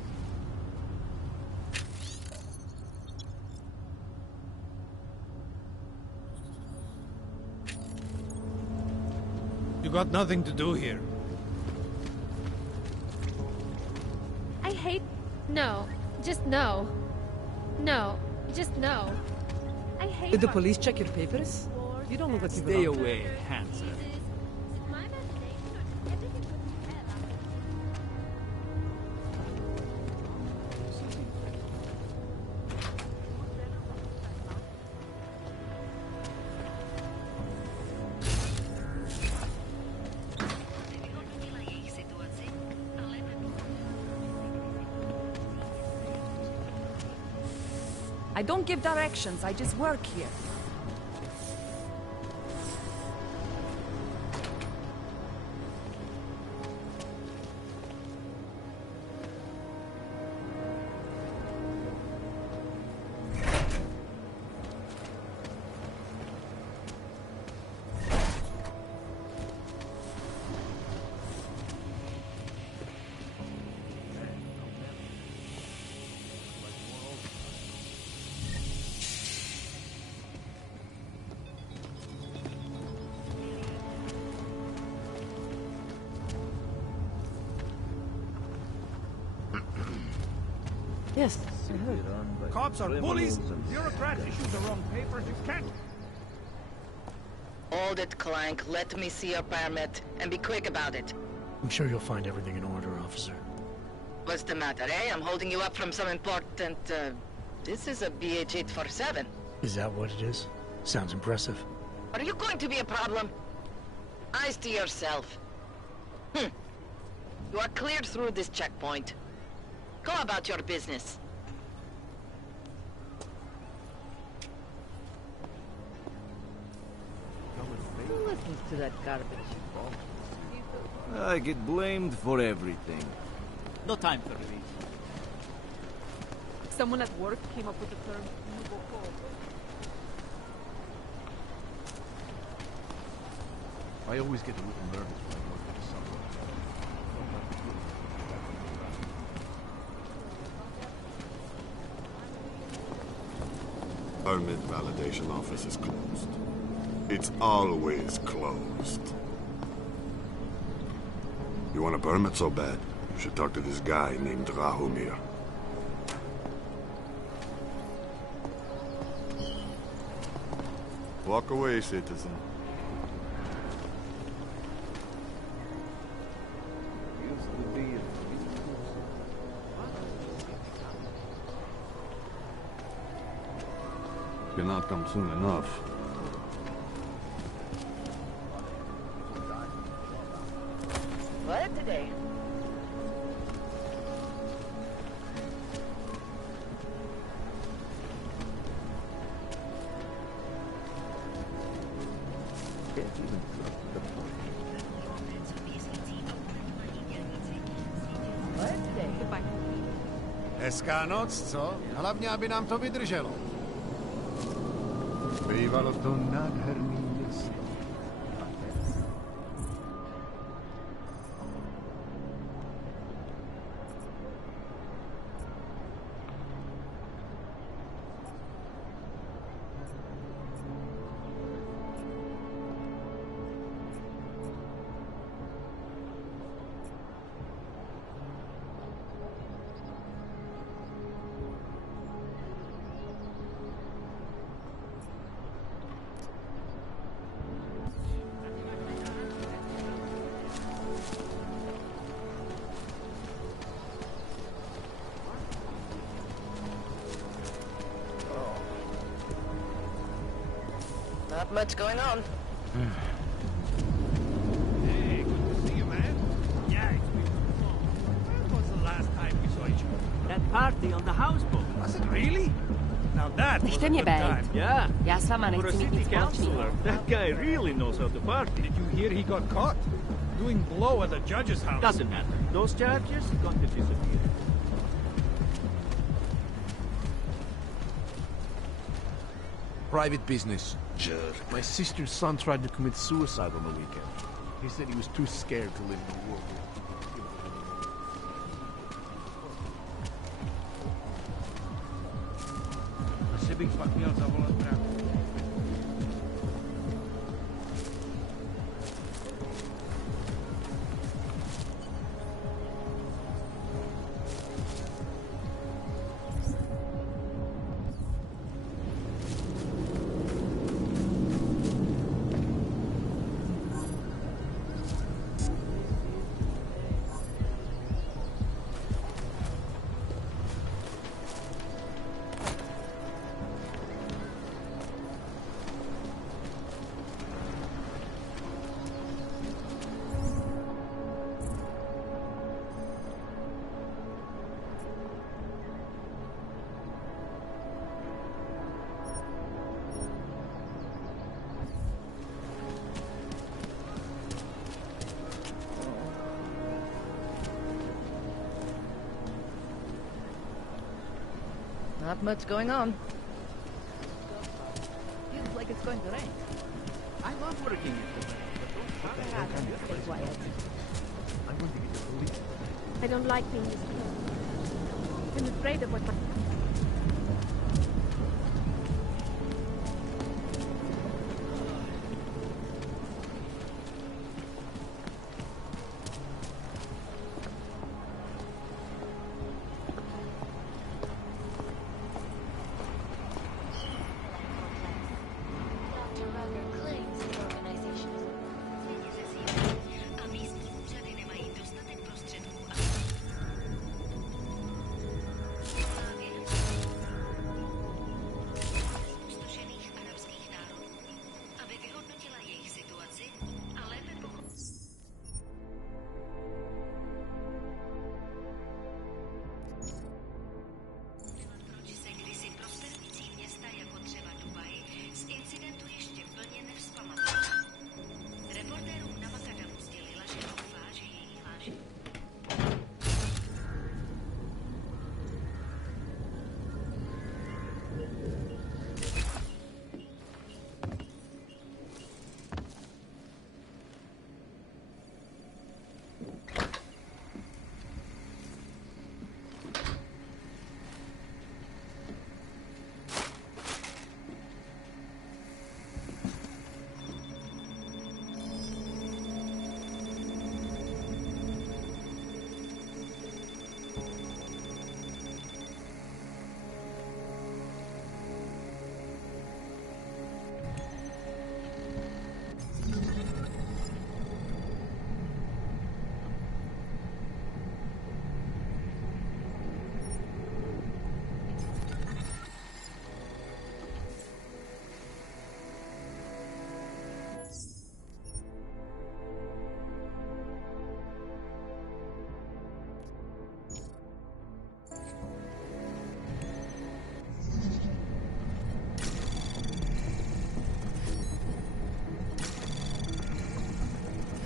You got nothing to do here. I hate... No. Just no. No. Just no. I hate... Did the police check your papers? You don't look like Stay away, handsome. I don't give directions, I just work here. Yes. Cops are bullies. Bureaucrats issue the wrong papers. You can't. Hold it, Clank. Let me see your permit. And be quick about it. I'm sure you'll find everything in order, officer. What's the matter, eh? I'm holding you up from some important, This is a BH-847. Is that what it is? Sounds impressive. Are you going to be a problem? Eyes to yourself. You are cleared through this checkpoint. Go about your business. Who listens to that garbage? I get blamed for everything. No time for relief. Someone at work came up with the term I always get a little nervous when I work with someone. Permit validation office is closed. It's always closed. You want a permit so bad? You should talk to this guy named Rahumir. Walk away, citizen. Cannot come soon enough. What today? Hezká noc, co? Hlavně, aby nám to vydrželo. võivad tunnar hernies. Not much going on. Hey, good to see you, man. Yeah, it's been too long. When was the last time we saw each other? That party on the houseboat. Was it really? Now that was a Nechte mě good time. bejt. Yeah. Já s váma For a nechci mít nic city councilor, společného. that guy really knows how to party. Did you hear he got caught? Doing blow at the judge's house. Doesn't matter. Those charges got to disappear. Private business. My sister's son tried to commit suicide on the weekend. He said he was too scared to live in the world. Asi bych pak měl zavolat bráchu. Not much going on. Feels like it's going to rain. I love working at the I'm going to get the police. I don't like being this close. I'm afraid of what my...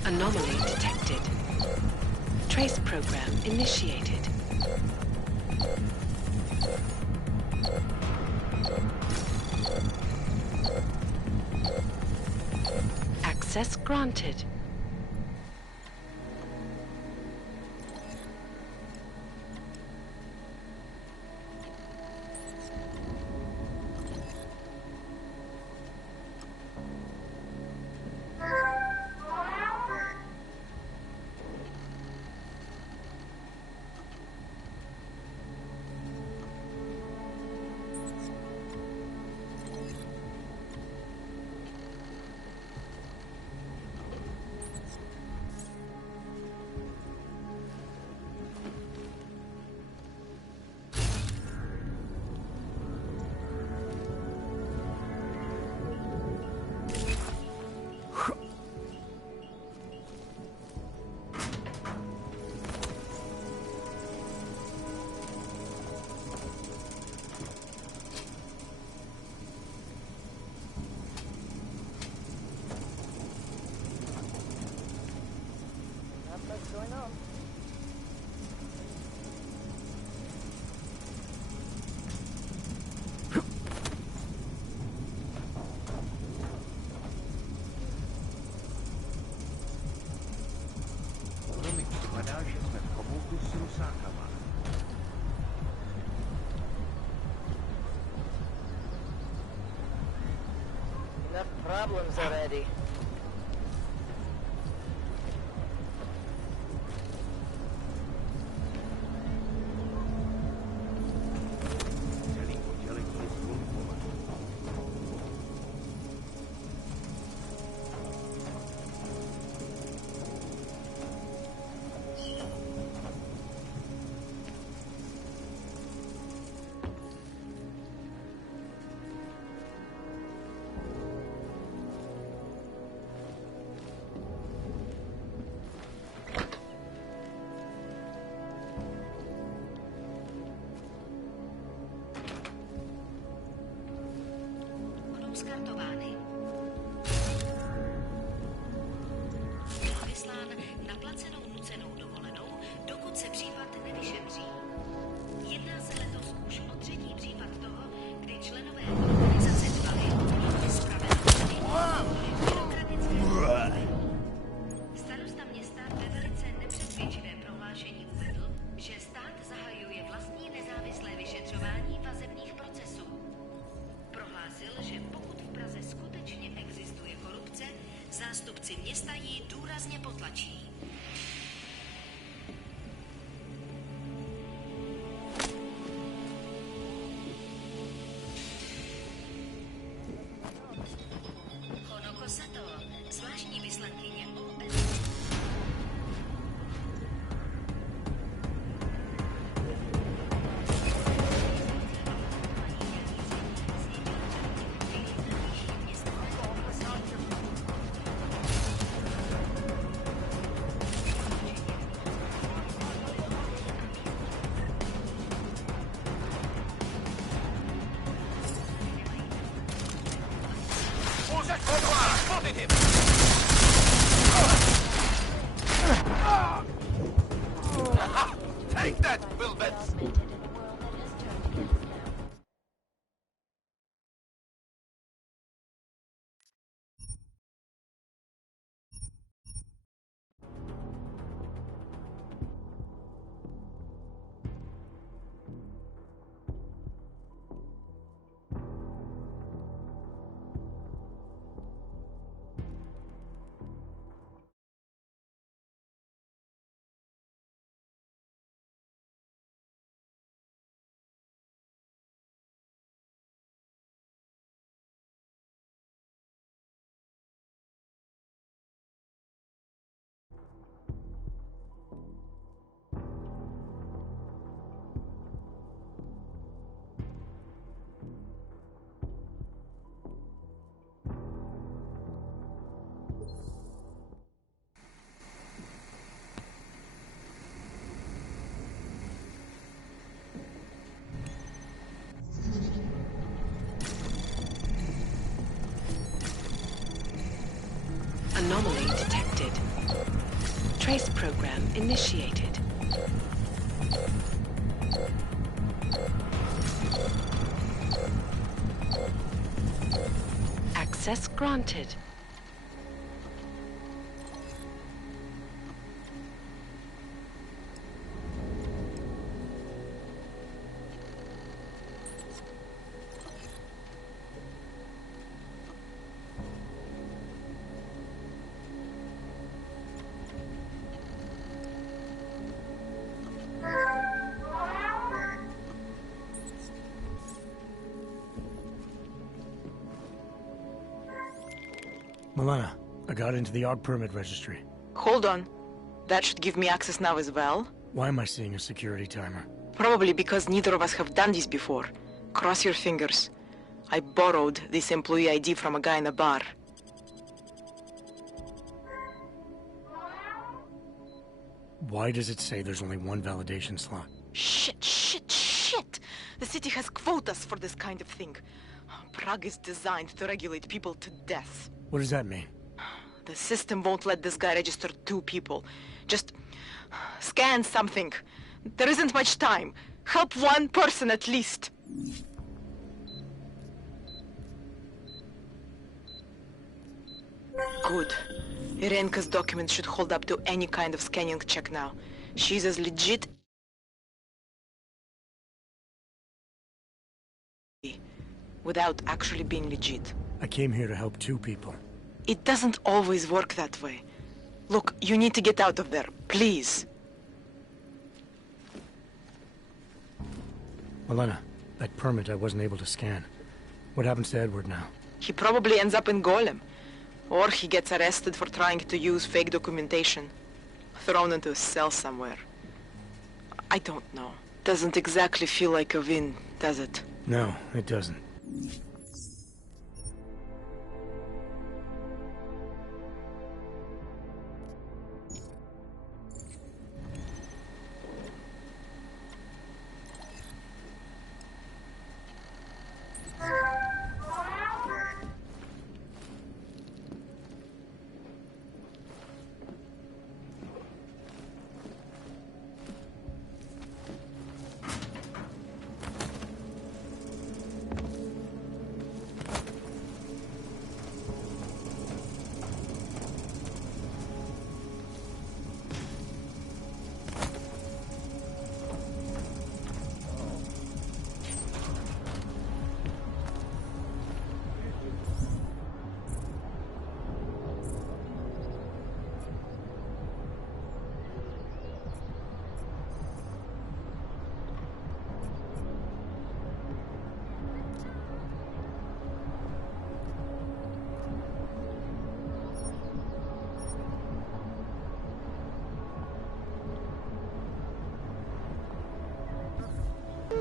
Anomaly detected. Trace program initiated. Access granted. Enough problems already. Skartovány. Vyslán na placenou nucenou dovolenou, dokud se případ nevyšetří. Jedná se letos už o 3. případ toho, kdy členové organizace dbali o spravedlnosti byrokratické postupy. Starosta města ve velice nepřesvědčivém prohlášení uvedl, že stát zahajuje vlastní nezávislé vyšetřování vazebních procesů. Prohlásil, že pokud v Praze skutečně existuje korupce, zástupci města ji důrazně potlačí. Honoko Sato, zvláštní vyslankyně OSN. Take that, Wilbets! Anomaly detected. Trace program initiated. Access granted. Milena, I got into the AUG permit registry. Hold on. That should give me access now as well. Why am I seeing a security timer? Probably because neither of us have done this before. Cross your fingers. I borrowed this employee ID from a guy in a bar. Why does it say there's only one validation slot? Shit! The city has quotas for this kind of thing. Prague is designed to regulate people to death. What does that mean? The system won't let this guy register 2 people. Just scan something. There isn't much time. Help 1 person at least. Good. Irenka's documents should hold up to any kind of scanning check now. She's as legit without actually being legit. I came here to help 2 people. It doesn't always work that way. Look, you need to get out of there, please. Milena, that permit I wasn't able to scan. What happens to Edward now? He probably ends up in Golem. Or he gets arrested for trying to use fake documentation. Thrown into a cell somewhere. I don't know. Doesn't exactly feel like a win, does it? No, it doesn't.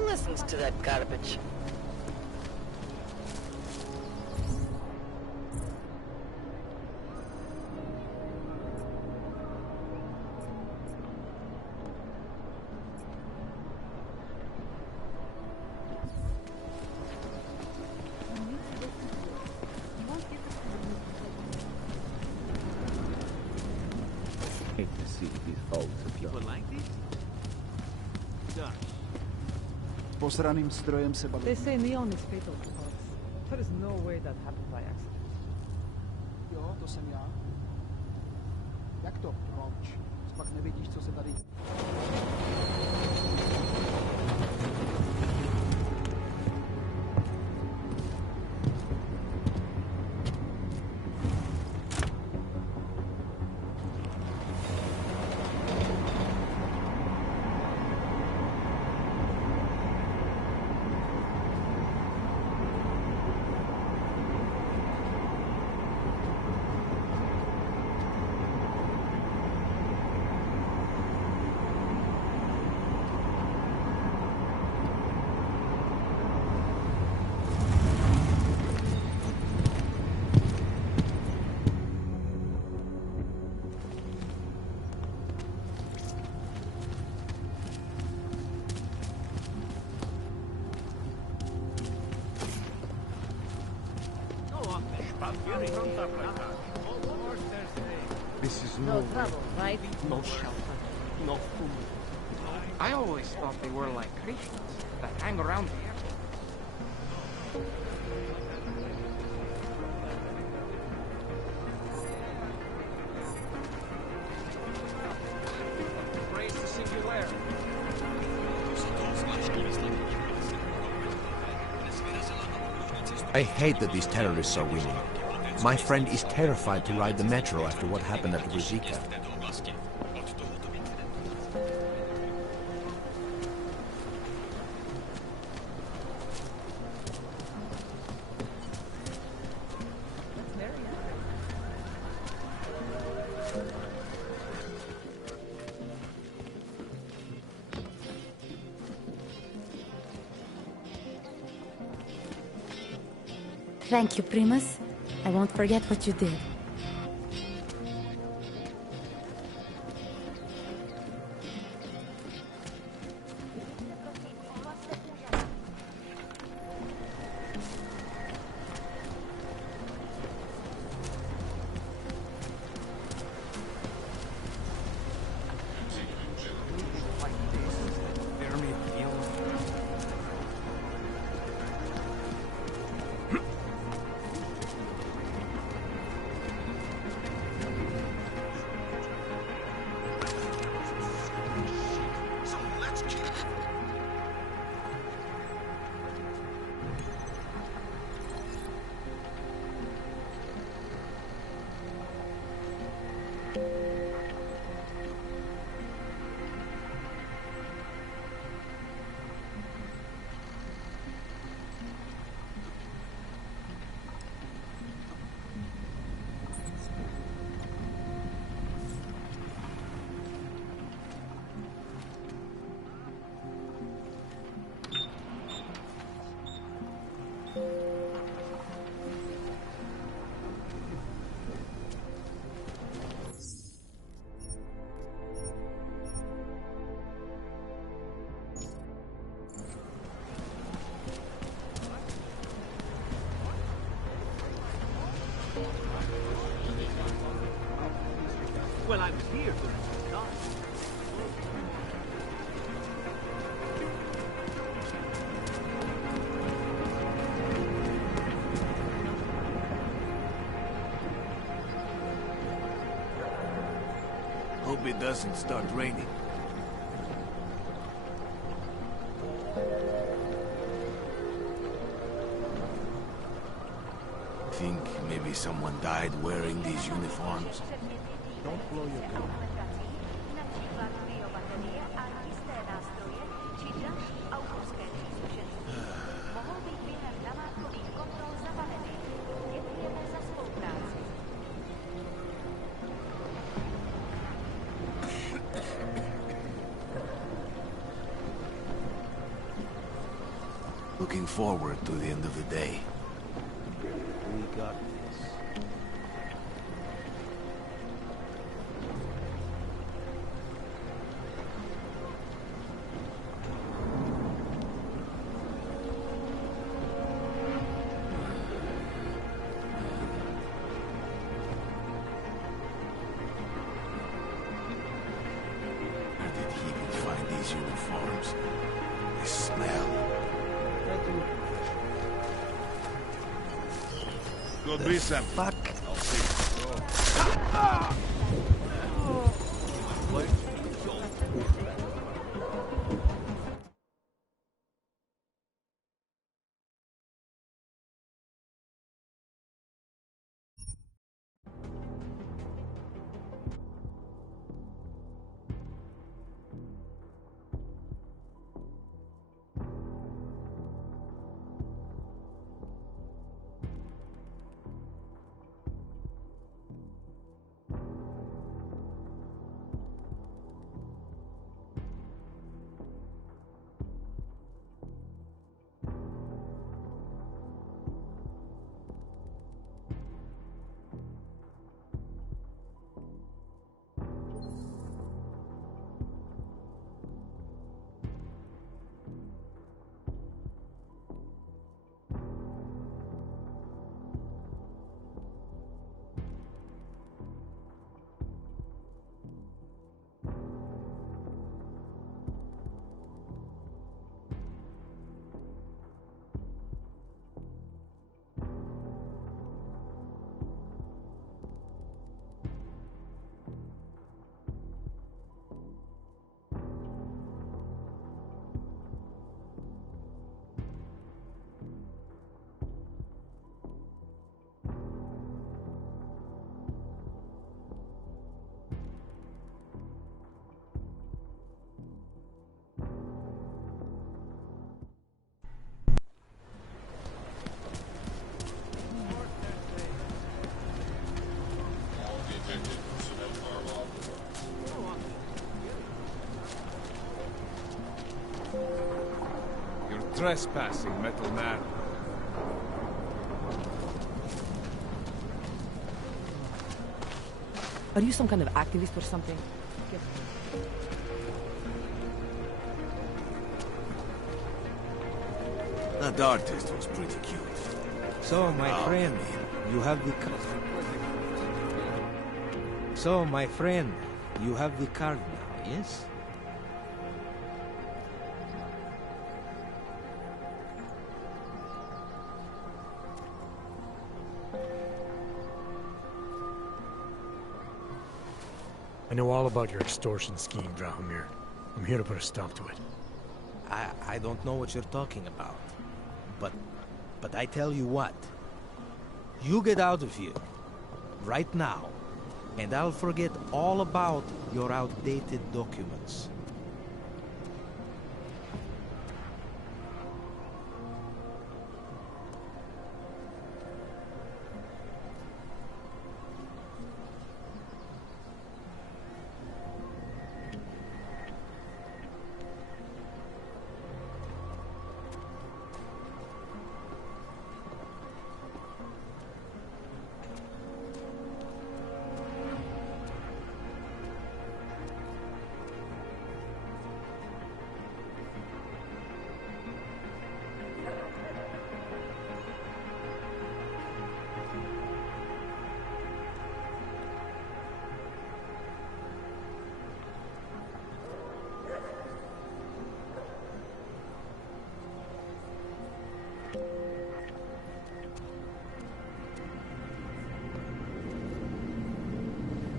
Listens to that garbage. Hate to see these hulks of people like this. Posraným strojem se baví. They say neon is fatal to hearts. There is no way that happened by accident. Jo, to jsem já. Jak to? Proč? Pak nevidíš, co se tady... This is No trouble, right? no shelter, no food. I always thought they were like Christians that hang around here. Praise the singularity. I hate that these terrorists are winning. My friend is terrified to ride the metro after what happened at Ruzika. Thank you, Primus. I won't forget what you did. Well, I'm here to die. Hope it doesn't start raining. Think maybe someone died wearing these uniforms? Don't blow your cover. Looking forward to the end of the day. We got this. Where did he even find these uniforms? The smell. Could be some. Fuck. I'll see. Trespassing, Metal Man. Are you some kind of activist or something? That artist was pretty cute. So, my friend, you have the card. So, my friend, you have the card now, yes? I know all about your extortion scheme, Drahomir. I'm here to put a stop to it. I don't know what you're talking about. But I tell you what. You get out of here. Right now. And I'll forget all about your outdated documents.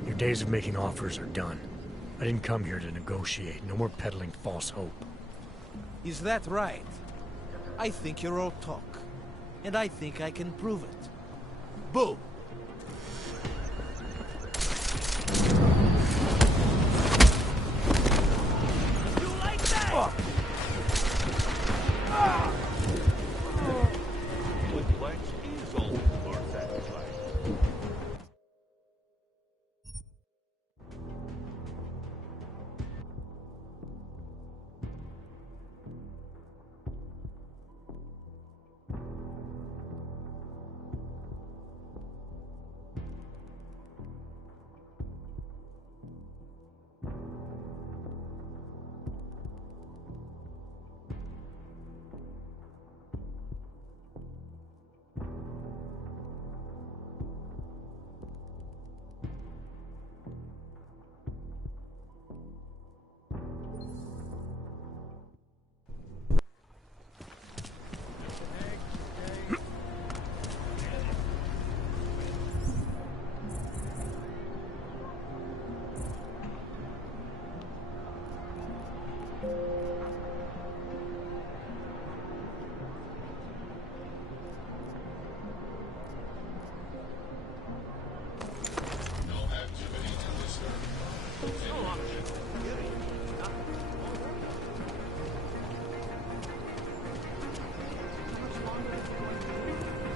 Your days of making offers are done. I didn't come here to negotiate. No more peddling false hope. Is that right? I think you're all talk. And I think I can prove it. Boo! You like that? With flex is always more satisfying.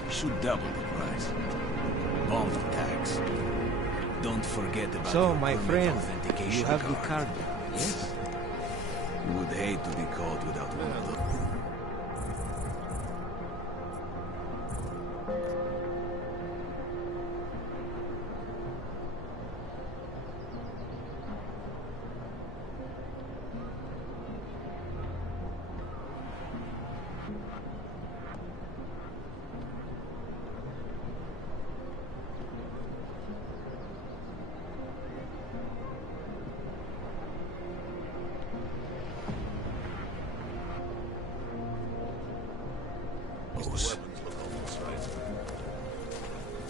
Should double the price. Bomb tax. Don't forget about So, your my permit friend, authentication you have the card. card now, yes? Would hate to be caught without one of those.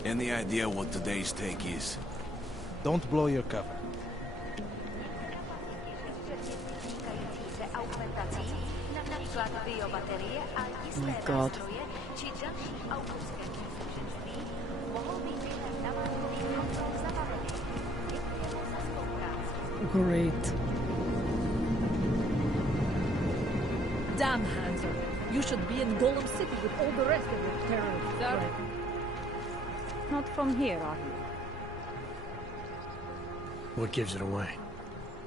Any idea what today's take is? Don't blow your cover. Oh my God. Great. Damn, Hanser. You should be in Golem City with all the rest of your terrorists. Sir? Not from here, are you? What gives it away?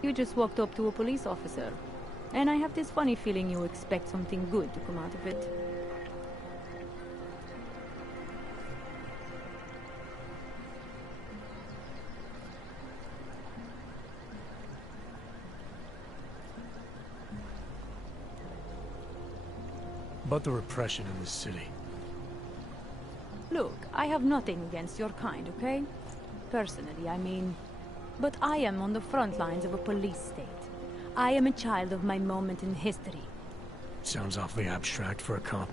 You just walked up to a police officer. And I have this funny feeling you expect something good to come out of it. About the repression in this city. Look, I have nothing against your kind, okay? Personally, I mean. But I am on the front lines of a police state. I am a child of my moment in history. Sounds awfully abstract for a cop.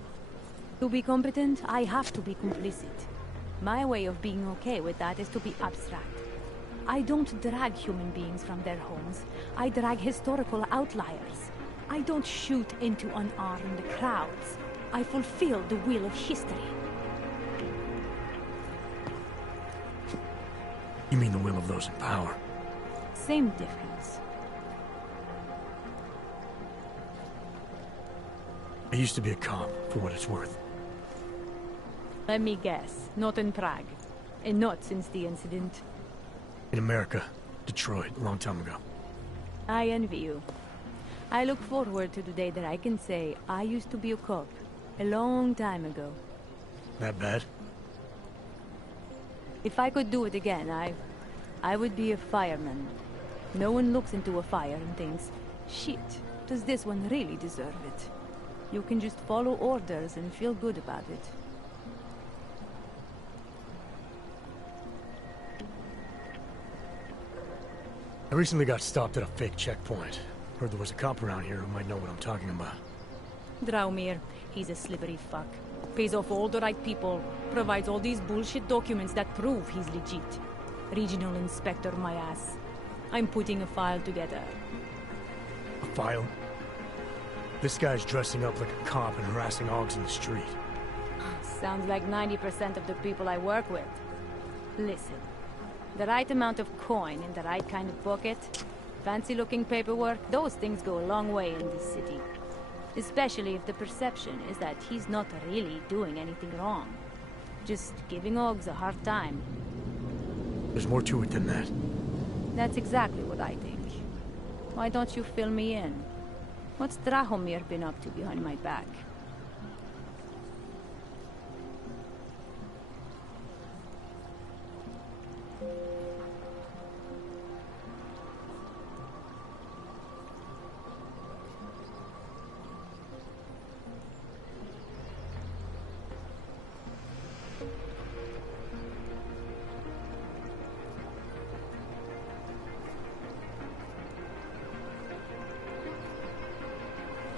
To be competent, I have to be complicit. My way of being okay with that is to be abstract. I don't drag human beings from their homes. I drag historical outliers. I don't shoot into unarmed crowds. I fulfill the will of history. You mean the will of those in power? Same difference. I used to be a cop, for what it's worth. Let me guess, not in Prague. And not since the incident. In America. Detroit, a long time ago. I envy you. I look forward to the day that I can say I used to be a cop. A long time ago. That bad? If I could do it again, I would be a fireman. No one looks into a fire and thinks, shit, does this one really deserve it? You can just follow orders and feel good about it. I recently got stopped at a fake checkpoint. Heard there was a cop around here who might know what I'm talking about. Draumir, he's a slippery fuck. Pays off all the right people, provides all these bullshit documents that prove he's legit. Regional inspector, my ass. I'm putting a file together. A file? This guy's dressing up like a cop and harassing Augs in the street. Sounds like 90% of the people I work with. Listen, the right amount of coin in the right kind of pocket, fancy-looking paperwork, those things go a long way in this city. Especially if the perception is that he's not really doing anything wrong. Just giving Augs a hard time. There's more to it than that. That's exactly what I think. Why don't you fill me in? What's Drahomir been up to behind my back?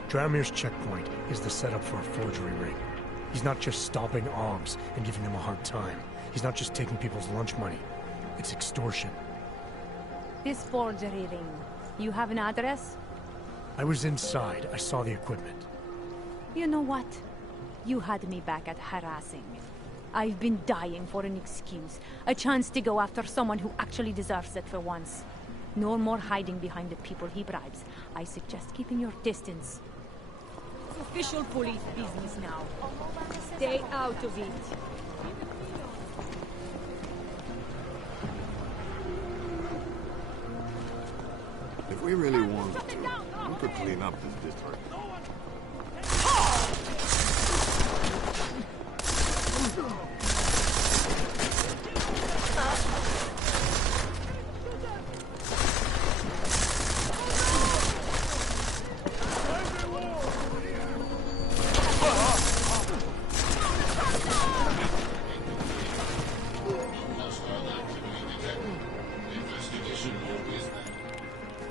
Draumir's checkpoint is the setup for a forgery ring. He's not just stopping Augs and giving them a hard time. He's not just taking people's lunch money. It's extortion. This forgery ring, you have an address? I was inside. I saw the equipment. You know what? You had me back at harassing. I've been dying for an excuse. A chance to go after someone who actually deserves it for once. No more hiding behind the people he bribes. I suggest keeping your distance. It's official police business now. Stay out of it. If we really wanted to, we could clean up this district.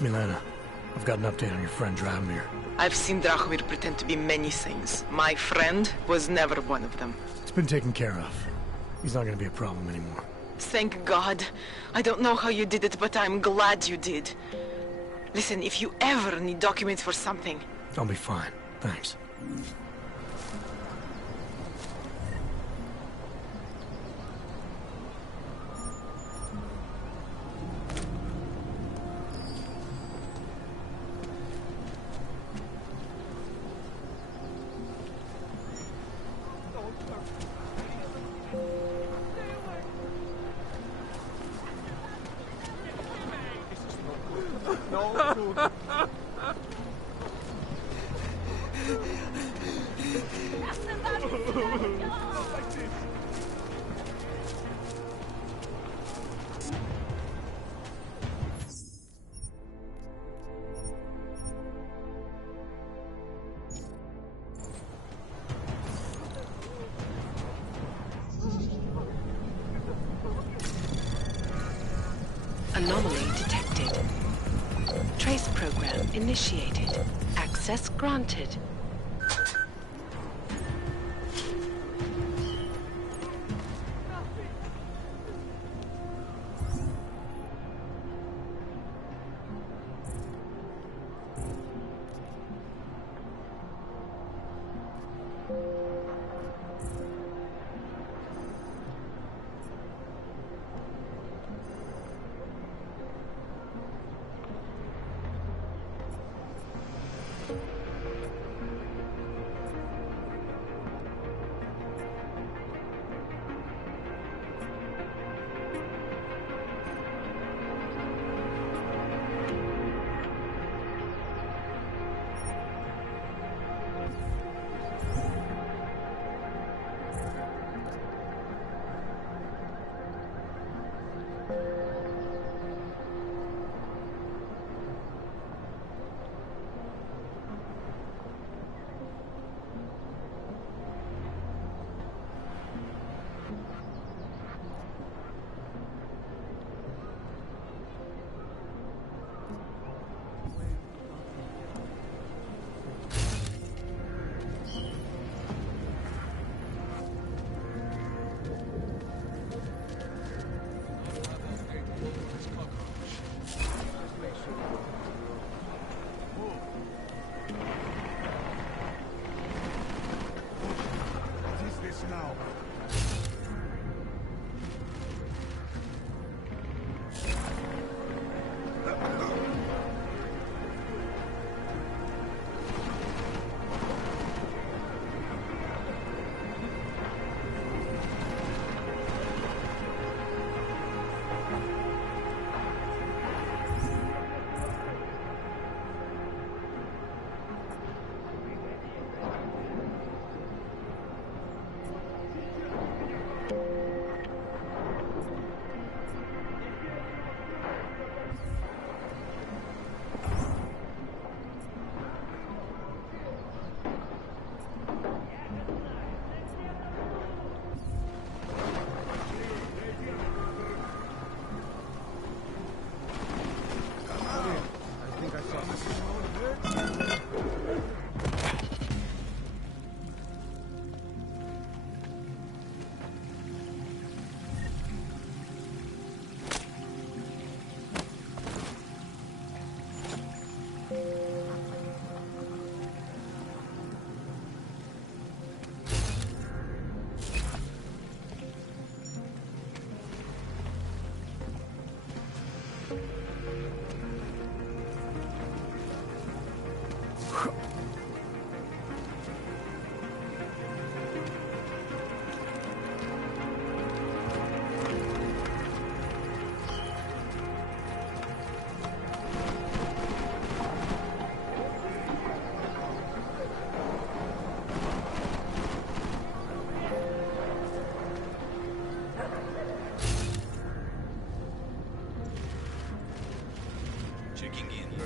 Milena, I've got an update on your friend Draumir. I've seen Drahomir pretend to be many things. My friend was never one of them. It's been taken care of. He's not gonna be a problem anymore. Thank God. I don't know how you did it, but I'm glad you did. Listen, if you ever need documents for something... I'll be fine. Thanks. Anomaly detected. Trace program initiated. Access granted.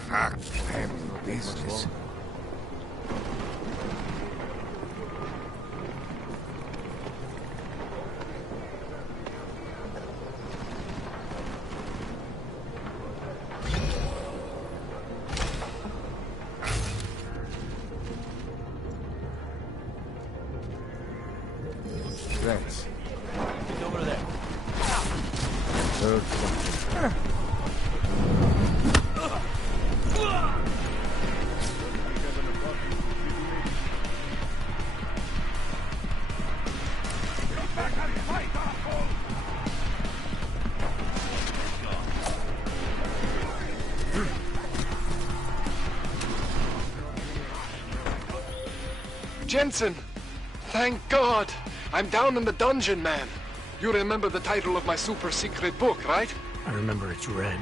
Fuck them business. Thanks. He's over there. Heard something. Jensen! Thank God! I'm down in the dungeon, man. You remember the title of my super secret book, right? I remember it's red.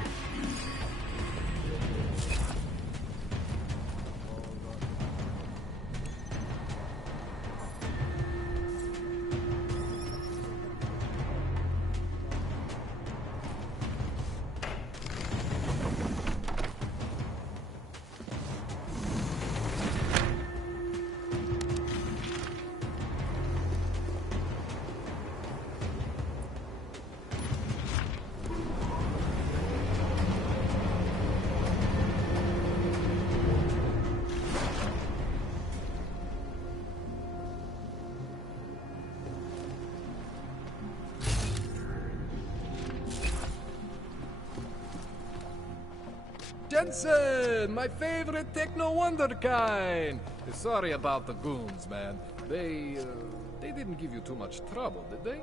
Jensen, my favorite techno wonderkind. Sorry about the goons, man. They didn't give you too much trouble, did they?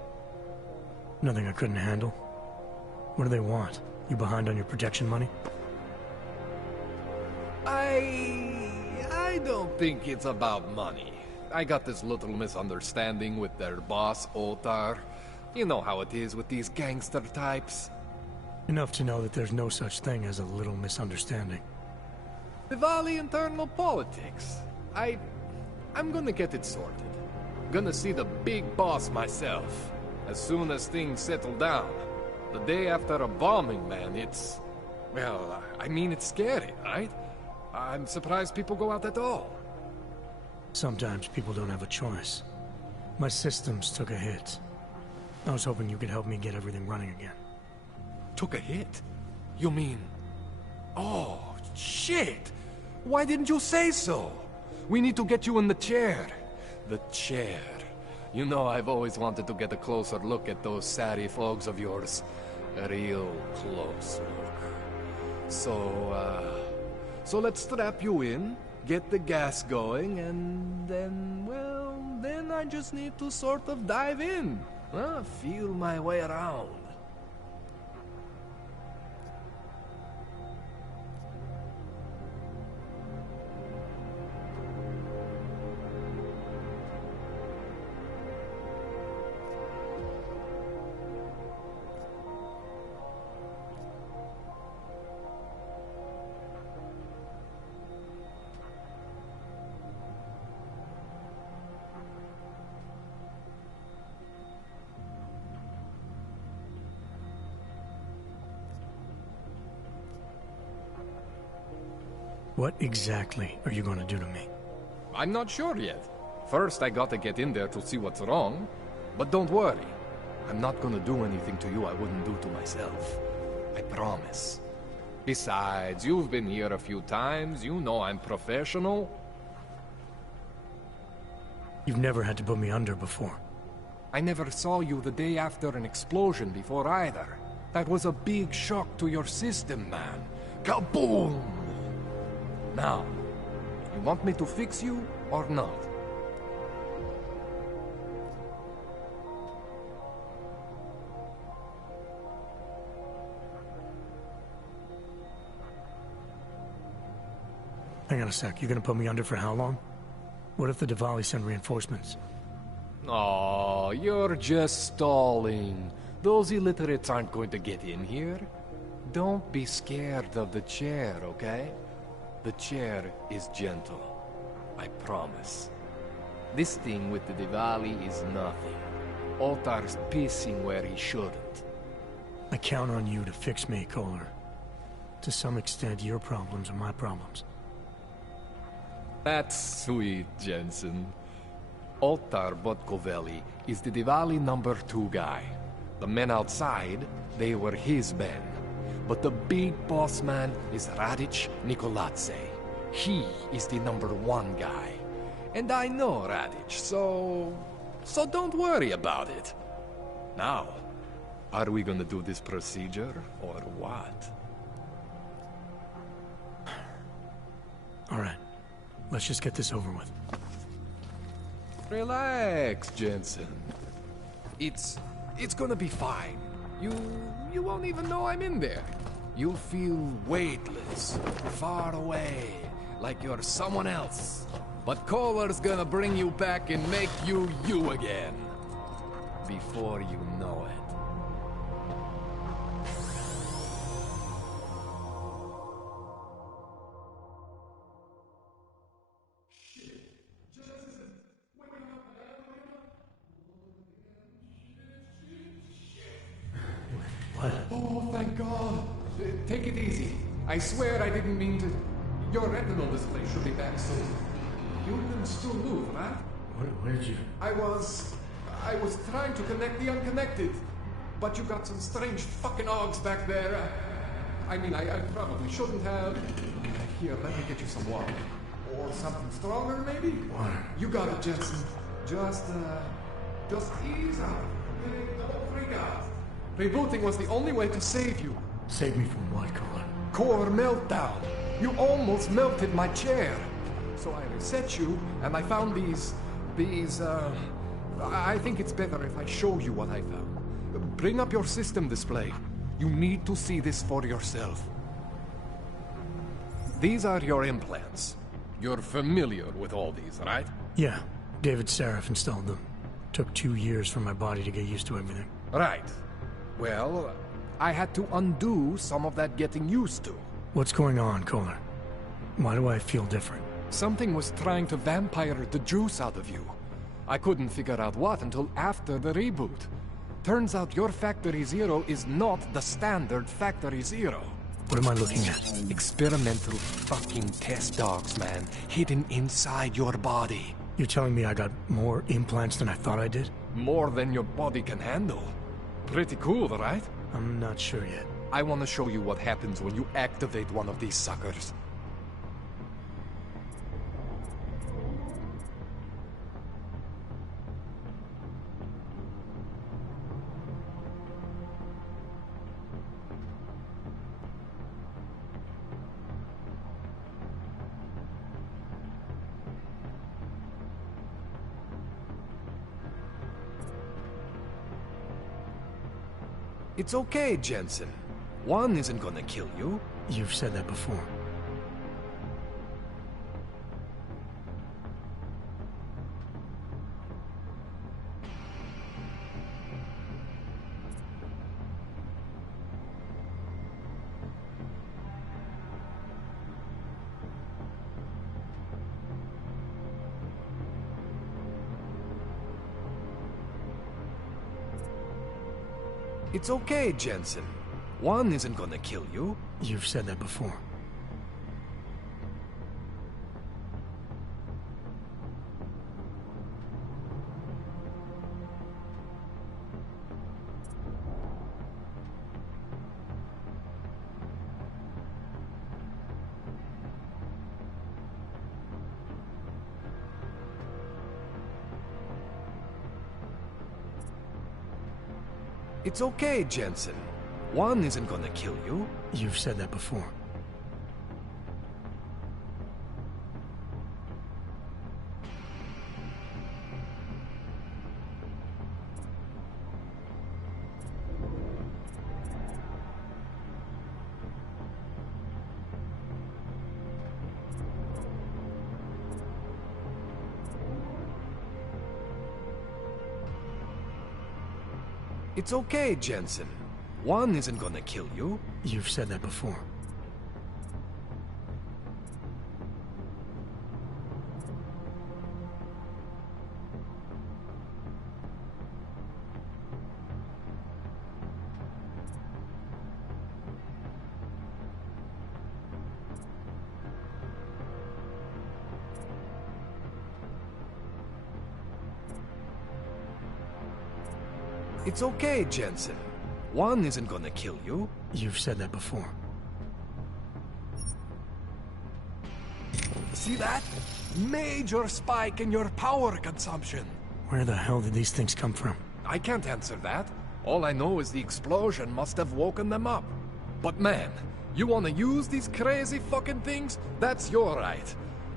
Nothing I couldn't handle. What do they want? You behind on your protection money? I don't think it's about money. I got this little misunderstanding with their boss, Otar. You know how it is with these gangster types. Enough to know that there's no such thing as a little misunderstanding. Diwali internal politics. I'm gonna get it sorted. Gonna see the big boss myself. As soon as things settle down. The day after a bombing, man, it's... Well, I mean, it's scary, right? I'm surprised people go out at all. Sometimes people don't have a choice. My systems took a hit. I was hoping you could help me get everything running again. Took a hit? You mean... Oh, shit! Why didn't you say so? We need to get you in the chair. The chair. You know, I've always wanted to get a closer look at those Sarif Ogs of yours. A real close look. So let's strap you in, get the gas going, and then, well, then I just need to sort of dive in. Feel my way around. What exactly are you going to do to me? I'm not sure yet. First, I gotta get in there to see what's wrong. But don't worry. I'm not gonna do anything to you I wouldn't do to myself. I promise. Besides, you've been here a few times. You know I'm professional. You've never had to put me under before. I never saw you the day after an explosion before either. That was a big shock to your system, man. Kaboom! Now, you want me to fix you or not? Hang on a sec, you're gonna put me under for how long? What if the Diwali send reinforcements? Oh, you're just stalling. Those illiterates aren't going to get in here. Don't be scared of the chair, okay? The chair is gentle. I promise. This thing with the Diwali is nothing. Otar's pissing where he shouldn't. I count on you to fix me, Kohler. To some extent, your problems are my problems. That's sweet, Jensen. Otar Botkoveli is the Diwali #2 guy. The men outside, they were his men. But the big boss man is Radic Nikoladze. He is the #1 guy. And I know Radic, so don't worry about it. Now, are we gonna do this procedure, or what? All right, let's just get this over with. Relax, Jensen. It's gonna be fine. You won't even know I'm in there. You'll feel weightless, far away, like you're someone else. But Kohler's gonna bring you back and make you you again. Before you know it. What? Oh, thank God. Take it easy. I swear I didn't mean to... Your retinal display should be back soon. You can still move, right? Where did you... I was trying to connect the unconnected. But you got some strange fucking Ogs back there. I probably shouldn't have. Here, let me get you some water. Or something stronger, maybe? Water. You got it, Jensen. Just ease out. Okay? Don't freak out. Rebooting was the only way to save you. Save me from what, Kohler? core meltdown. You almost melted my chair. So I reset you, and I found these... I think it's better if I show you what I found. Bring up your system display. You need to see this for yourself. These are your implants. You're familiar with all these, right? Yeah, David Seraph installed them. Took 2 years for my body to get used to everything. Right. Well, I had to undo some of that getting used to. What's going on, Kohler? Why do I feel different? Something was trying to vampire the juice out of you. I couldn't figure out what until after the reboot. Turns out your Factory Zero is not the standard Factory Zero. What am I looking at? Experimental fucking test dogs, man. Hidden inside your body. You're telling me I got more implants than I thought I did? More than your body can handle. Pretty cool, right? I'm not sure yet. I want to show you what happens when you activate one of these suckers. It's okay, Jensen. One isn't gonna kill you. You've said that before. It's okay, Jensen. One isn't gonna kill you. You've said that before. It's okay, Jensen. One isn't gonna kill you. You've said that before. It's okay, Jensen. One isn't gonna kill you. You've said that before. It's okay, Jensen. One isn't gonna kill you. You've said that before. See that? Major spike in your power consumption. Where the hell did these things come from? I can't answer that. All I know is the explosion must have woken them up. But man, you wanna use these crazy fucking things? That's your right.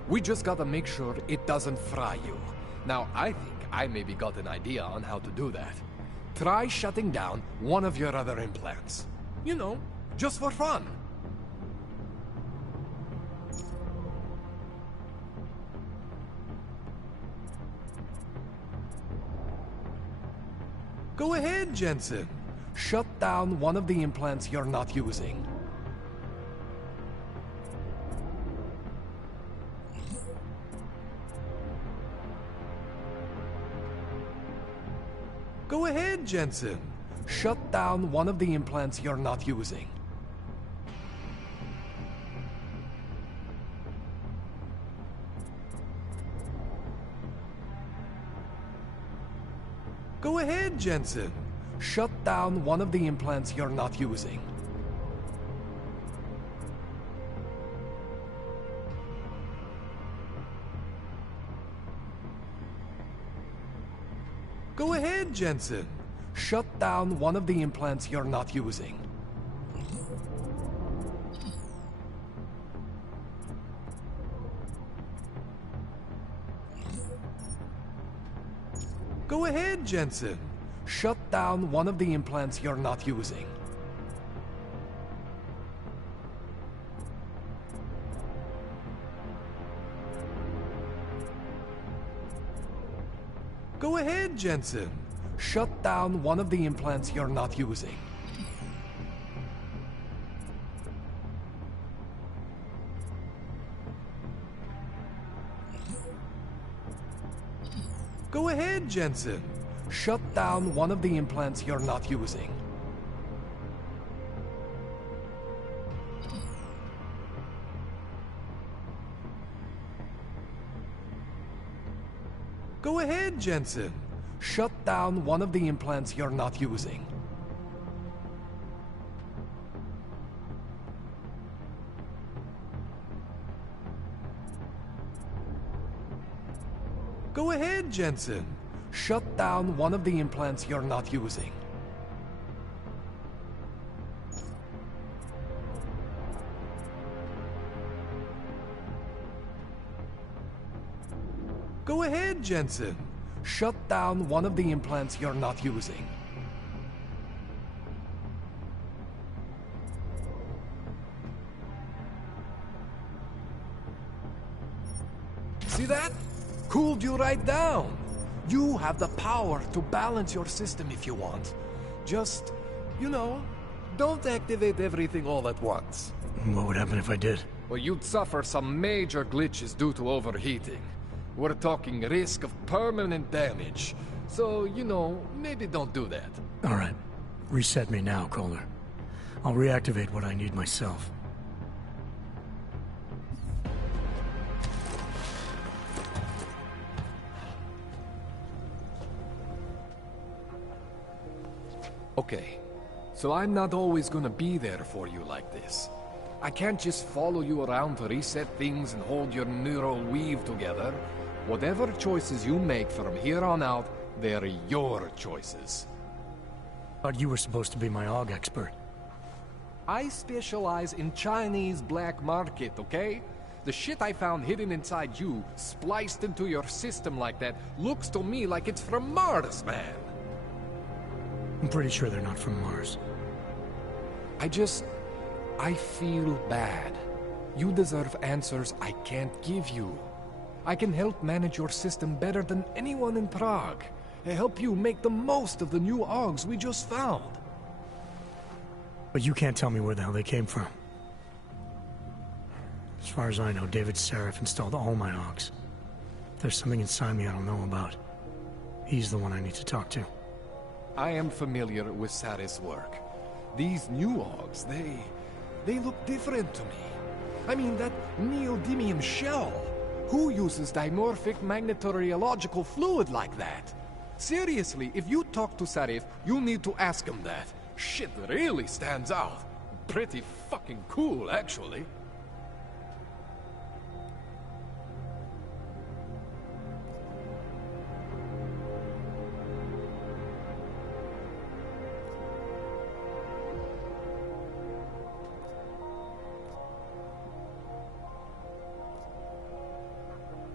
We just gotta make sure it doesn't fry you. Now, I think I maybe got an idea on how to do that. Try shutting down one of your other implants. You know, just for fun. Go ahead, Jensen. Shut down one of the implants you're not using. Go ahead, Jensen. Shut down one of the implants you're not using. Go ahead, Jensen. Shut down one of the implants you're not using. Go ahead, Jensen. Shut down one of the implants you're not using. Go ahead, Jensen. Shut down one of the implants you're not using. Go ahead, Jensen. Shut down one of the implants you're not using. Go ahead, Jensen. Shut down one of the implants you're not using. Go ahead, Jensen. Shut down one of the implants you're not using. Go ahead, Jensen. Shut down one of the implants you're not using. Go ahead, Jensen. Shut down one of the implants you're not using. See that? Cooled you right down. You have the power to balance your system if you want. Just, you know, don't activate everything all at once. What would happen if I did? Well, you'd suffer some major glitches due to overheating. We're talking risk of permanent damage. So, you know, maybe don't do that. All right. Reset me now, Calder. I'll reactivate what I need myself. Okay, so I'm not always gonna be there for you like this. I can't just follow you around to reset things and hold your neural weave together. Whatever choices you make from here on out, they're your choices. Thought you were supposed to be my AUG expert. I specialize in Chinese black market, okay? The shit I found hidden inside you, spliced into your system like that, looks to me like it's from Mars, man. I'm pretty sure they're not from Mars. I feel bad. You deserve answers I can't give you. I can help manage your system better than anyone in Prague. I help you make the most of the new AUGs we just found. But you can't tell me where the hell they came from. As far as I know, David Seraph installed all my AUGs. There's something inside me I don't know about. He's the one I need to talk to. I am familiar with Sarah's work. These new AUGs, they look different to me. I mean, that neodymium shell. Who uses dimorphic magnetorheological fluid like that? Seriously, if you talk to Sarif, you need to ask him that. Shit really stands out. Pretty fucking cool, actually.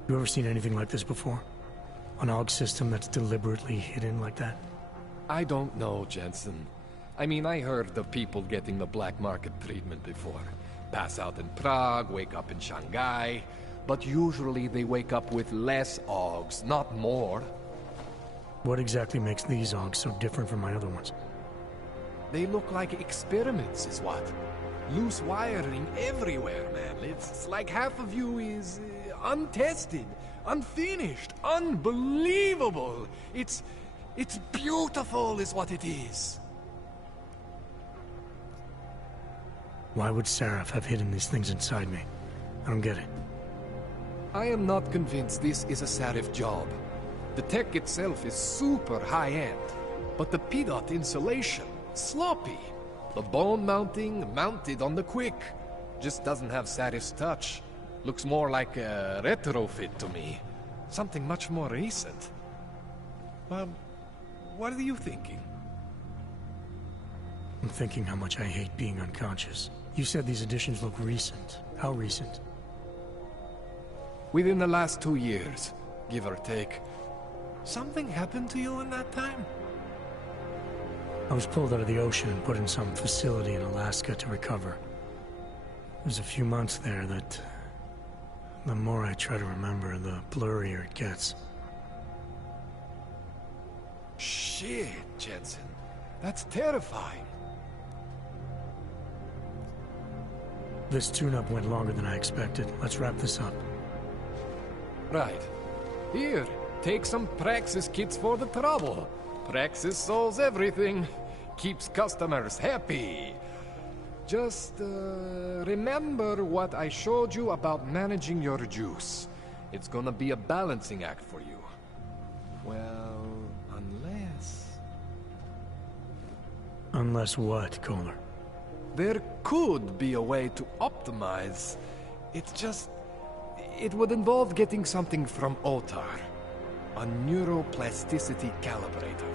You ever seen anything like this before? An AUG system that's deliberately hidden like that? I don't know, Jensen. I mean, I heard of people getting the black market treatment before. Pass out in Prague, wake up in Shanghai. But usually they wake up with less AUGs, not more. What exactly makes these AUGs so different from my other ones? They look like experiments, is what. Loose wiring everywhere, man. It's like half of you is untested, unfinished, unbelievable. It's beautiful is what it is. Why would Seraph have hidden these things inside me? I don't get it. I am not convinced this is a Sarif job. The tech itself is super high-end, but the PDOT insulation, sloppy. The bone mounting, mounted on the quick. Just doesn't have Sarif's touch. Looks more like a retrofit to me. Something much more recent. What are you thinking? I'm thinking how much I hate being unconscious. You said these additions look recent. How recent? Within the last 2 years, give or take. Something happened to you in that time? I was pulled out of the ocean and put in some facility in Alaska to recover. It was a few months there that... the more I try to remember, the blurrier it gets. Shit, Jensen. That's terrifying. This tune-up went longer than I expected. Let's wrap this up. Right. Here, take some Praxis kits for the trouble. Praxis solves everything. Keeps customers happy. Just, remember what I showed you about managing your juice. It's gonna be a balancing act for you. Well, unless... Unless what, Kohler? There could be a way to optimize. It's just... it would involve getting something from Otar. A neuroplasticity calibrator.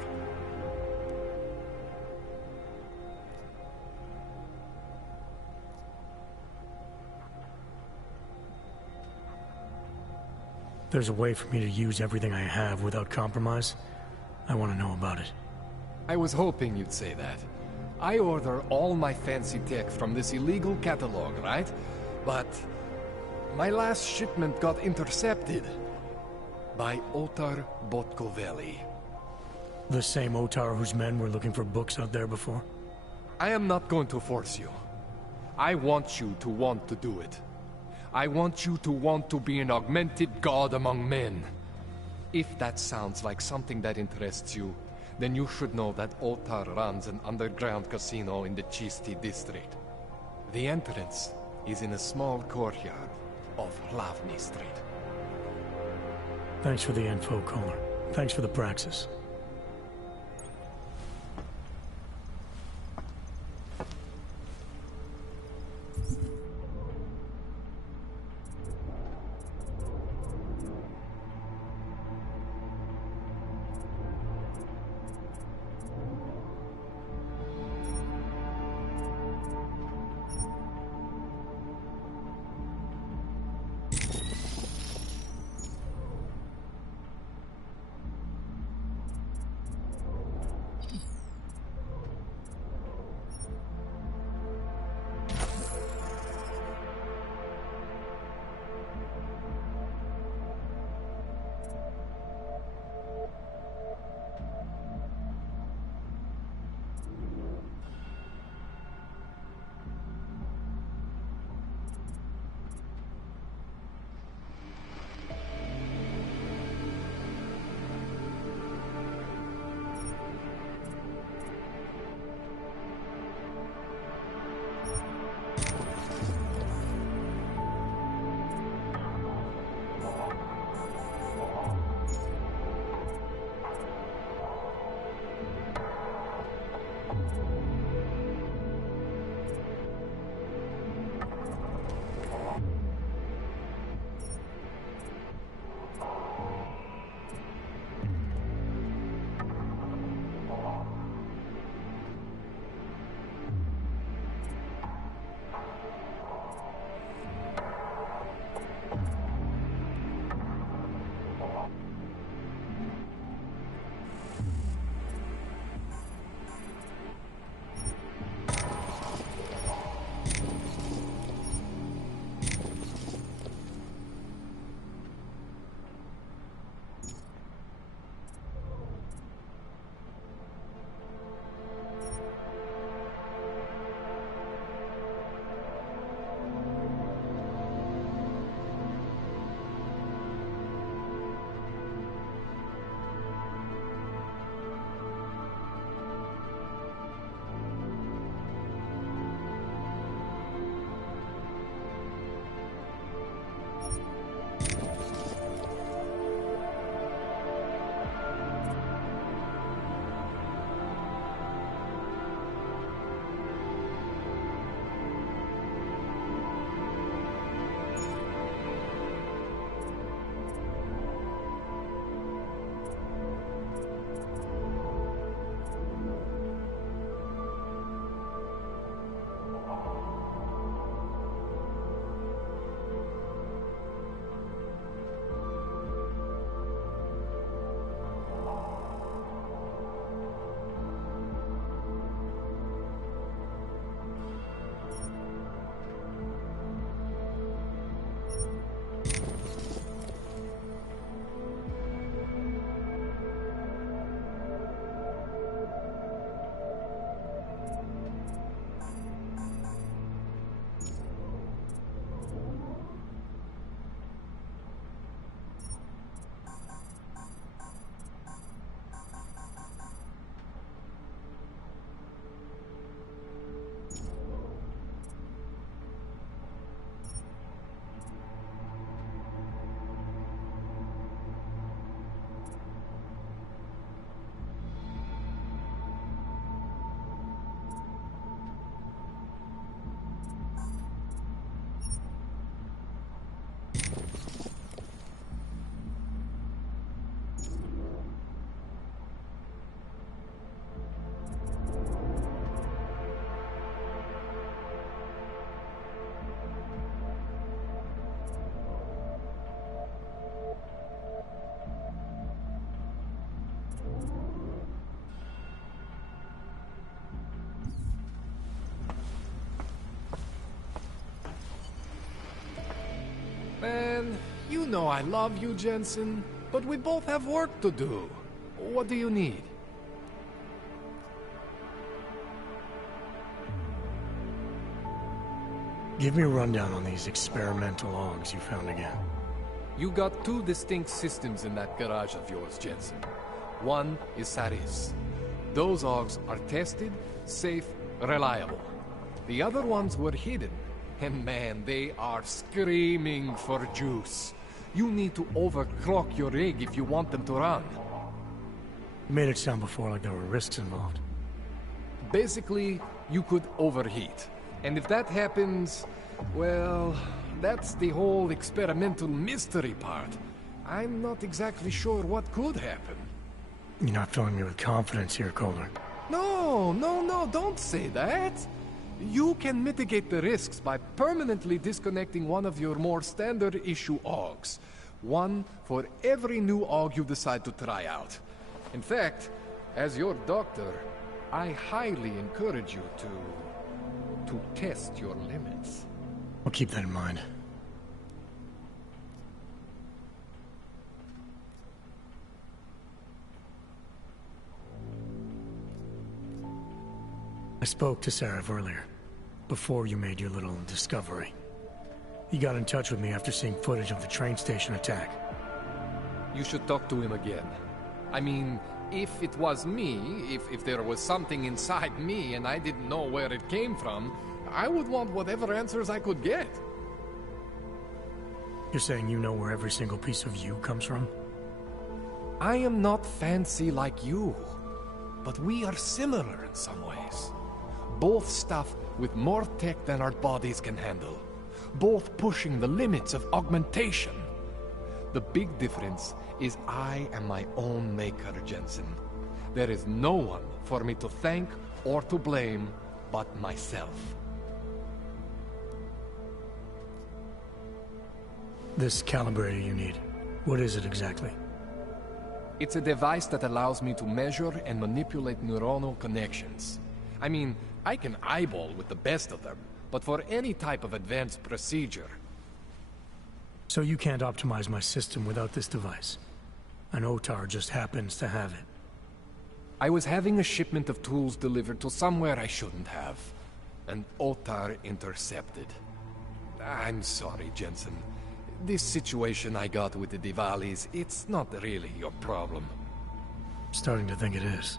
There's a way for me to use everything I have without compromise. I want to know about it. I was hoping you'd say that. I order all my fancy tech from this illegal catalog, right? But my last shipment got intercepted by Otar Botkoveli. The same Otar whose men were looking for books out there before? I am not going to force you. I want you to want to do it. I want you to want to be an augmented god among men. If that sounds like something that interests you, then you should know that Otar runs an underground casino in the Chisti district. The entrance is in a small courtyard off Hlavny Street. Thanks for the info, Kohler. Thanks for the praxis. Man, you know I love you, Jensen, but we both have work to do. What do you need? Give me a rundown on these experimental Augs you found again. You got two distinct systems in that garage of yours, Jensen. One is Saris. Those Augs are tested, safe, reliable. The other ones were hidden. And man, they are screaming for juice. You need to overclock your rig if you want them to run. You made it sound before like there were risks involved. Basically, you could overheat. And if that happens, well, that's the whole experimental mystery part. I'm not exactly sure what could happen. You're not filling me with confidence here, Calder. No, don't say that. You can mitigate the risks by permanently disconnecting one of your more standard issue Augs. One for every new Aug you decide to try out. In fact, as your doctor, I highly encourage you to test your limits. I'll keep that in mind. I spoke to Sarah earlier, before you made your little discovery. He got in touch with me after seeing footage of the train station attack. You should talk to him again. I mean, if it was me, if there was something inside me and I didn't know where it came from, I would want whatever answers I could get. You're saying you know where every single piece of you comes from? I am not fancy like you, but we are similar in some ways. Both stuff with more tech than our bodies can handle. Both pushing the limits of augmentation. The big difference is I am my own maker, Jensen. There is no one for me to thank or to blame but myself. This calibrator you need, what is it exactly? It's a device that allows me to measure and manipulate neuronal connections. I mean, I can eyeball with the best of them, but for any type of advanced procedure... So you can't optimize my system without this device? An Otar just happens to have it. I was having a shipment of tools delivered to somewhere I shouldn't have. And Otar intercepted. I'm sorry, Jensen. This situation I got with the Diwalis, it's not really your problem. Starting to think it is.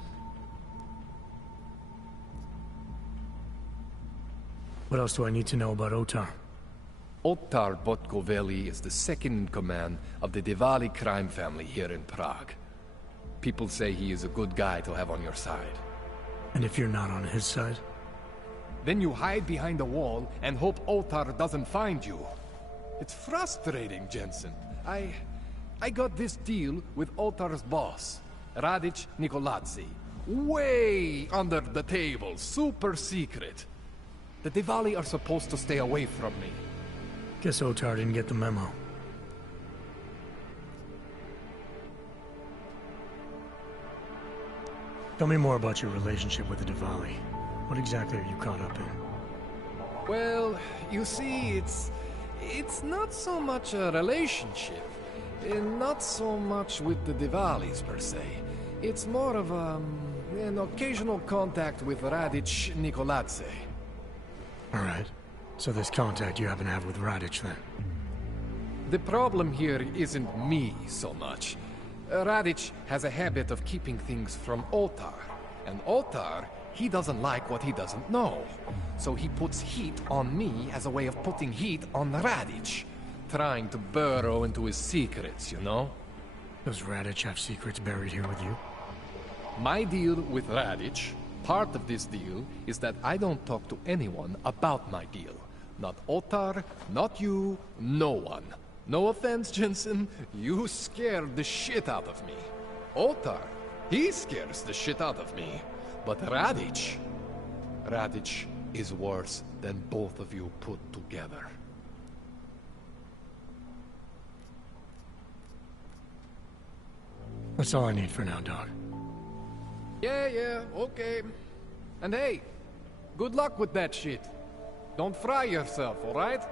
What else do I need to know about Otar? Otar Botkoveli is the second in command of the Diwali crime family here in Prague. People say he is a good guy to have on your side. And if you're not on his side? Then you hide behind a wall and hope Otar doesn't find you. It's frustrating, Jensen. I got this deal with Otar's boss, Radic Nikoladze. Way under the table, super secret. The Diwali are supposed to stay away from me. Guess Otar didn't get the memo. Tell me more about your relationship with the Diwali. What exactly are you caught up in? Well, you see, it's not so much a relationship. Not so much with the Diwalis, per se. It's more of an occasional contact with Radic Nikoladze. Alright. So this contact you happen to have with Radic, then? The problem here isn't me so much. Radic has a habit of keeping things from Otar. And Otar, he doesn't like what he doesn't know. So he puts heat on me as a way of putting heat on Radic. Trying to burrow into his secrets, you know? Does Radic have secrets buried here with you? My deal with Radic, part of this deal, is that I don't talk to anyone about my deal. Not Otar, not you, no one. No offense, Jensen, you scared the shit out of me. Otar, he scares the shit out of me. But Radic is worse than both of you put together. That's all I need for now, Doc. Yeah, okay. And hey, good luck with that shit. Don't fry yourself, alright?